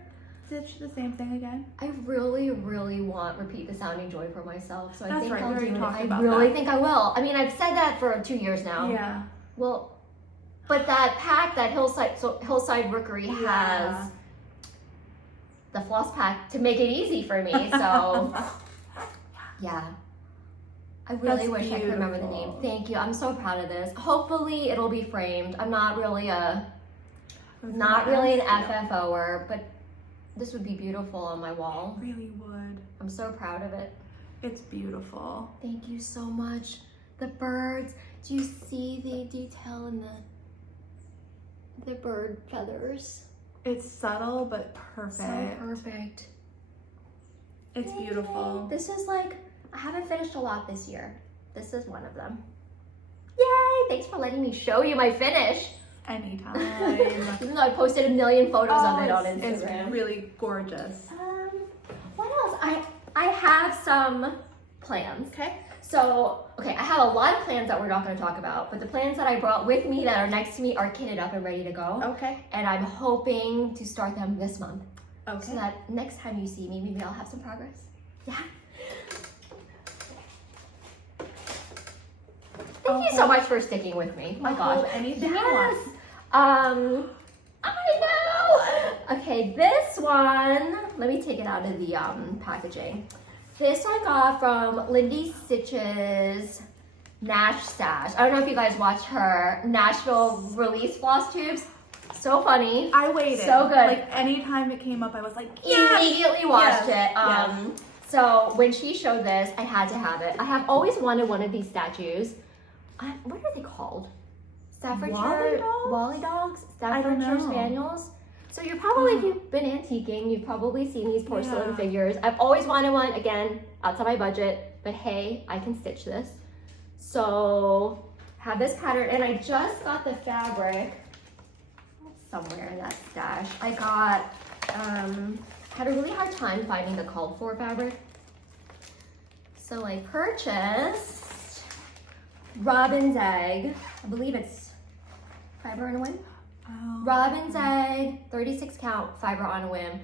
stitch the same thing again? I really, really want repeat the sounding joy for myself. So I think I'll do it. I really think I will. I mean, I've said that for 2 years now. Yeah. Well, but that pack, that Hillside Rookery has the floss pack to make it easy for me. So yeah. I really wish I could remember the name. Thank you. I'm so proud of this. Hopefully it'll be framed. I'm not really an FFOer, but this would be beautiful on my wall. It really would. I'm so proud of it. It's beautiful. Thank you so much. The birds. Do you see the detail in the bird feathers? It's subtle but perfect. So perfect. It's beautiful. This is like, I haven't finished a lot this year. This is one of them. Yay! Thanks for letting me show you my finish. Anytime. Even though I posted a million photos of it on Instagram. It's really gorgeous. What else? I have some plans. Okay. So, I have a lot of plans that we're not going to talk about, but the plans that I brought with me that are next to me are kitted up and ready to go. Okay. And I'm hoping to start them this month. Okay. So that next time you see me, maybe I'll have some progress. Yeah. Thank you so much for sticking with me. My gosh. Anything you want. I know. Okay, this one, let me take it out of the packaging. This I got from Lindy Stitch's Nash Stash. I don't know if you guys watched her Nashville release Flosstubes. So funny. I waited. So good. Like anytime it came up, I was like, yes! Immediately watched it. Yes. So when she showed this, I had to have it. I have always wanted one of these statues. What are they called? Staffordshire Wally dogs? Staffordshire Spaniels? So you're probably, if you've been antiquing, you've probably seen these porcelain figures. I've always wanted one, again, outside my budget, but hey, I can stitch this. So, have this pattern, and I just got the fabric somewhere in that stash. I got, had a really hard time finding the called for fabric. So I purchased Robin's Egg. I believe it's fiber on a whim. Oh. Robin's Egg, 36 count, fiber on a whim.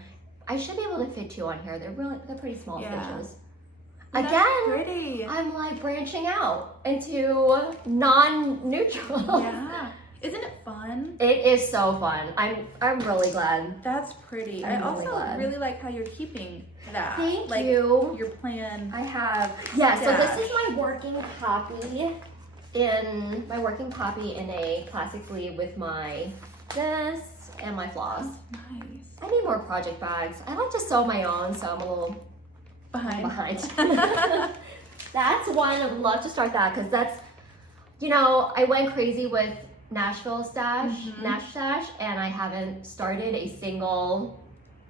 I should be able to fit 2 on here. They're pretty small stitches. Again, pretty. I'm like branching out into non-neutral. Yeah. Isn't it fun? It is so fun. I'm really glad. That's pretty. I also really like how you're keeping that. Thank like, you. Your plan. I have. Yeah. So this is my working copy in a plastic sleeve with this and my floss. Nice. I need more project bags. I like to sew my own, so I'm a little behind. That's one. I'd love to start that because that's, I went crazy with Nashville Stash, Nash Stash, and I haven't started a single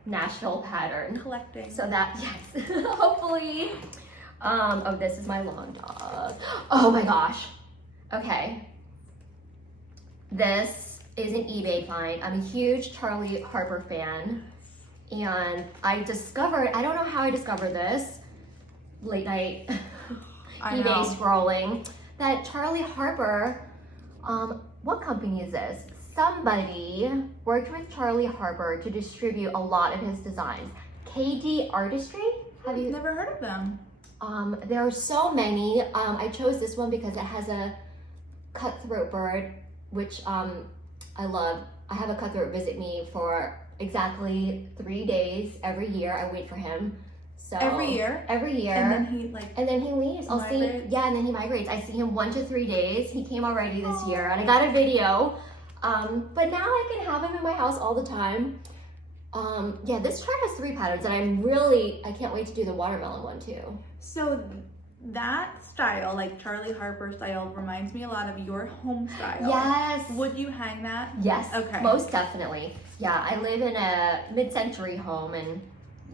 Nashville pattern. Collecting. So that, yes, hopefully. This is my long dog. Oh my gosh. Okay. This is an eBay find. I'm a huge Charlie Harper fan. And I don't know how I discovered this, late night eBay scrolling, that Charlie Harper, what company is this? Somebody worked with Charlie Harper to distribute a lot of his designs. KD Artistry? Have you never heard of them? There are so many. I chose this one because it has a cutthroat bird, which I love. I have a cutthroat visit me for exactly 3 days every year. I wait for him. So every year. And then he leaves. I'll see. Yeah, and then he migrates. I see him 1 to 3 days. He came already this year, and I got a video. But now I can have him in my house all the time. Yeah, this chart has 3 patterns, and I can't wait to do the watermelon one too. So that style, like Charlie Harper style, reminds me a lot of your home style. Yes. Would you hang that? Yes. Okay. Most definitely. Yeah, I live in a mid-century home, and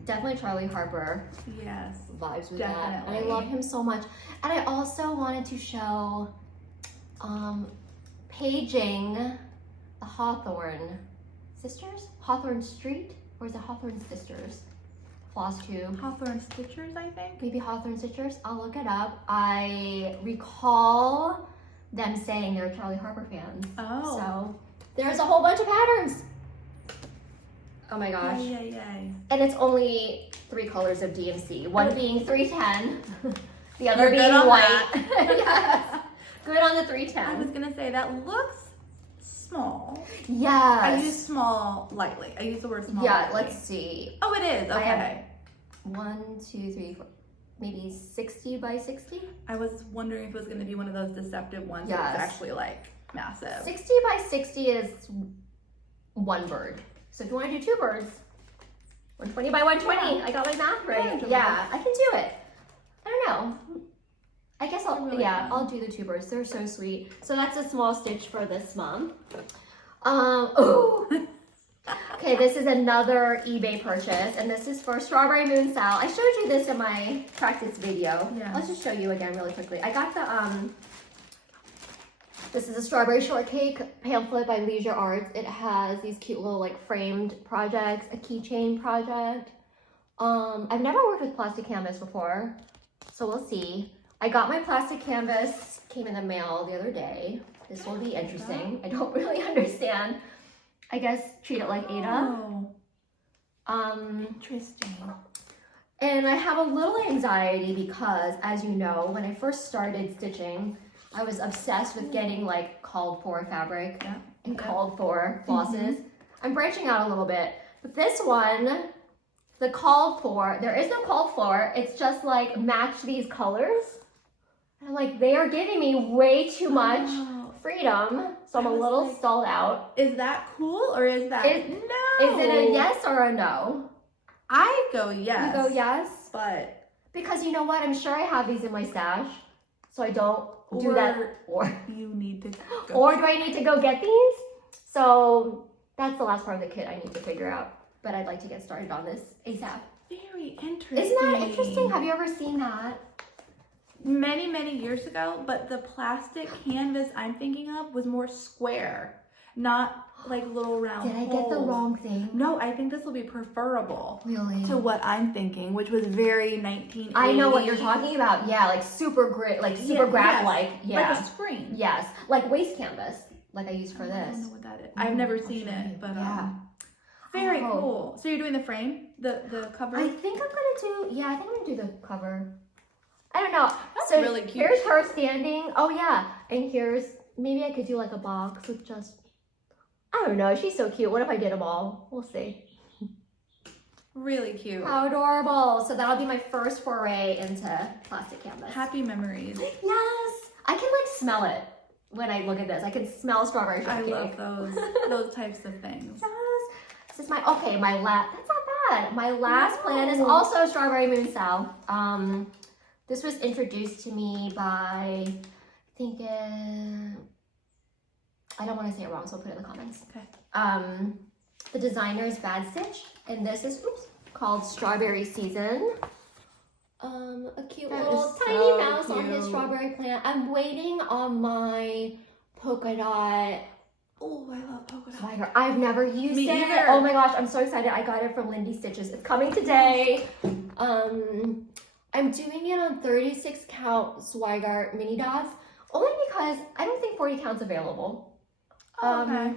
definitely Charlie Harper. Yes. Vibes with definitely. that. And I love him so much. And I also wanted to show paging the Hawthorne sisters? Hawthorne Street? Or is it Hawthorne Sisters? Flosstube. Hawthorne Stitchers, I think. Maybe Hawthorne Sisters. I'll look it up. I recall them saying they're Charlie Harper fans. Oh. So there's a whole bunch of patterns. Oh my gosh. Yay. And it's only 3 colors of DMC. One being 310, the other You're being good on white. Yes. Good on the 310. I was gonna say that looks small. Yes. I use small lightly. I use the word small. Yeah, lightly. let's see. Oh, it is. I have Okay. 1, 2, 3, 4, maybe 60 by 60. I was wondering if it was gonna be one of those deceptive ones Yes. that's actually like massive. 60 by 60 is 1 bird. So if you want to do 2 birds, 120 by 120. Yeah. I got my math right. Yeah, Yeah, I can do it. I don't know. I guess I'll, Really fun. I'll do the 2 birds. They're so sweet. So that's a small stitch for this month. Ooh. Okay, this is another eBay purchase, and this is for Strawberry Moon Sal. I showed you this in my practice video. Yeah. I'll just show you again really quickly. I got the, this is a strawberry shortcake pamphlet by Leisure Arts. It has these cute little like framed projects, a keychain project. I've never worked with plastic canvas before, so we'll see. I got my plastic canvas, came in the mail the other day. This will be interesting. I don't really understand. I guess treat it like Ada. Interesting. And I have a little anxiety because, as you know, when I first started stitching, I was obsessed with getting like called for fabric and called for flosses. I'm branching out a little bit, but this one, the called for, there is no called for. It's just like match these colors. And I'm like, they are giving me way too much freedom, so I'm a little stalled out. Is that cool or is that no? Is it a yes or a no? I go yes. You go yes? But Because you know what? I'm sure I have these in my stash, so I don't do Or- that. Or you need to go. or do I need to go get these? So that's the last part of the kit I need to figure out. But I'd like to get started on this ASAP. Very interesting. Isn't that interesting? Have you ever seen that? Many years ago, but the plastic canvas I'm thinking of was more square, not like little round Did I get the holes. wrong thing? No, I think this will be preferable Really? to what I'm thinking, which was very 1980s. I know what you're talking about. Yeah, like super grit, like super graph-like. Yeah. Like a screen. Yes, like waist canvas, like I use for I this. don't know what that is. I've never I'll seen show it, you. but Yeah. very Oh. cool. So you're doing the frame, the cover? I think I'm gonna do. Yeah, I think I'm gonna do the cover. I don't know. That's so really cute. Here's her standing. Oh yeah, and here's maybe I could do like a box with just. I don't know. She's so cute. What if I did them all? We'll see. Really cute. How adorable. So that'll be my first foray into plastic canvas. Happy memories. Yes. I can like smell it when I look at this. I can smell strawberry I shortcake. love those types of things. Yes. This is my, okay, my last, that's not bad. My last plan is also Strawberry Moon Sal. This was introduced to me by, I think, I don't want to say it wrong, so I'll put it in the comments. Okay. The designer is Bad Stitch, and this is called Strawberry Season. A cute That little is tiny so mouse on his cute. strawberry plant. I'm waiting on my polka dot Oh, I love polka dot. swagger. I've never used Me it. either. Oh my gosh, I'm so excited. I got it from Lindy Stitches. It's coming today. I'm doing it on 36 count swagger mini dots, only because I don't think 40 count's available. Oh, okay.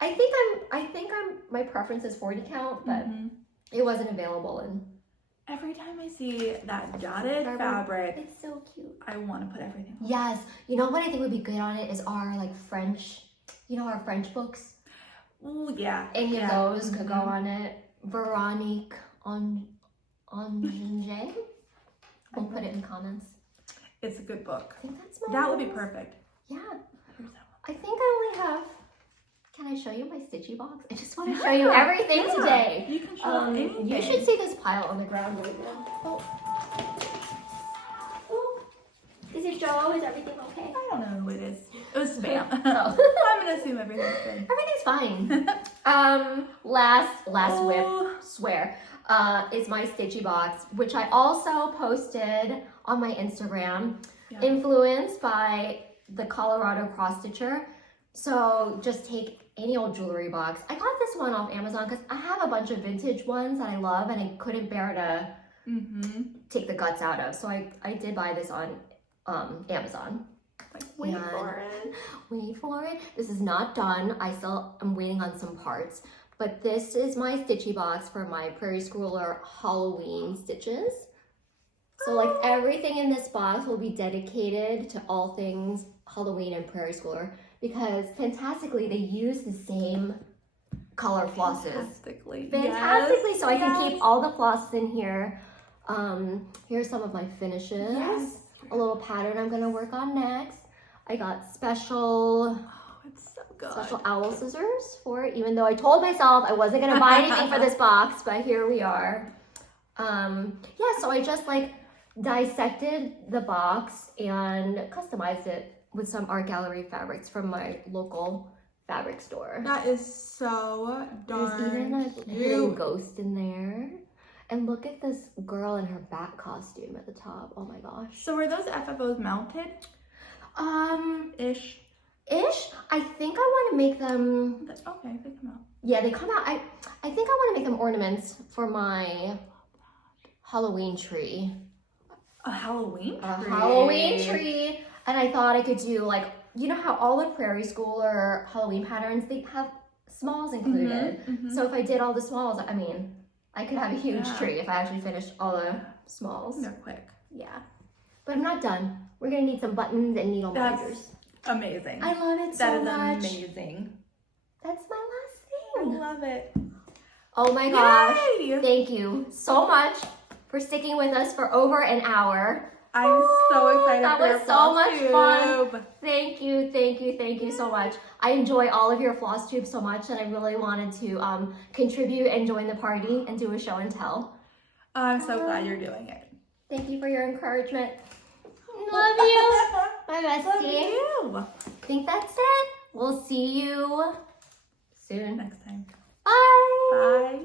I think my preference is 40 count, but Mhm. it wasn't available, and Every time I see that dotted fabric, it's so cute. I want to put everything on. Yes, you know what I think would be good on it is our like French, our French books. Oh, yeah. Any yeah. of those could go on it. Veronique on Ginger. We'll put it in comments. It's a good book. I think that's my That would be perfect. Yeah. Here's that one. I think I only have. Can I show you my stitchy box? I just want to show you everything Yeah. today. You can show off anything. You should see this pile on the ground right now. Oh. Oh. Is it Joe? Is everything okay? I don't know who it is. It was spam. Oh. I'm gonna assume everything's good. Everything's fine. Last Oh. whip, swear, is my stitchy box, which I also posted on my Instagram, Yeah. influenced by the Colorado cross stitcher. So just take any old jewelry box. I got this one off Amazon because I have a bunch of vintage ones that I love and I couldn't bear to take the guts out of. So I did buy this on Amazon. Like, wait for it. Wait for it. This is not done. I'm waiting on some parts. But this is my stitchy box for my Prairie Schooler Halloween stitches. So like everything in this box will be dedicated to all things Halloween and Prairie Schooler because fantastically they use the same color flosses. Fantastically. Fantastically. So I can keep all the flosses in here. Here's some of my finishes. Yes. A little pattern I'm gonna work on next. I got special It's so good. special owl scissors for it, even though I told myself I wasn't gonna buy anything for this box, but here we are. Yeah, so I just like dissected the box and customized it with some art gallery fabrics from my local fabric store. That is so There's even darn a hidden ghost in there. And look at this girl in her bat costume at the top. Oh my gosh. So were those FFOs mounted? Ish. I think I want to make them. Okay, they come out. Yeah, they come out. I think I want to make them ornaments for my Halloween tree. A Halloween tree? A Halloween tree. And I thought I could do like, you know how all the Prairie Schooler Halloween patterns, they have smalls included. So if I did all the smalls, I mean, I could have a huge tree if I actually finished all the smalls. They're quick. Yeah. But I'm not done. We're going to need some buttons and needle minders. Amazing. I love it so much. That is amazing. That's my last I thing. love it. Oh my gosh. Yay! Thank you so much for sticking with us for over an hour. I'm so excited that for your was so much fun. Flosstube. Thank you so much. I enjoy all of your Flosstubes so much and I really wanted to contribute and join the party and do a show and tell. I'm so glad you're doing it. Thank you for your encouragement. Love you, my bestie. Love you. I think that's it. We'll see you soon. Next time. Bye. Bye.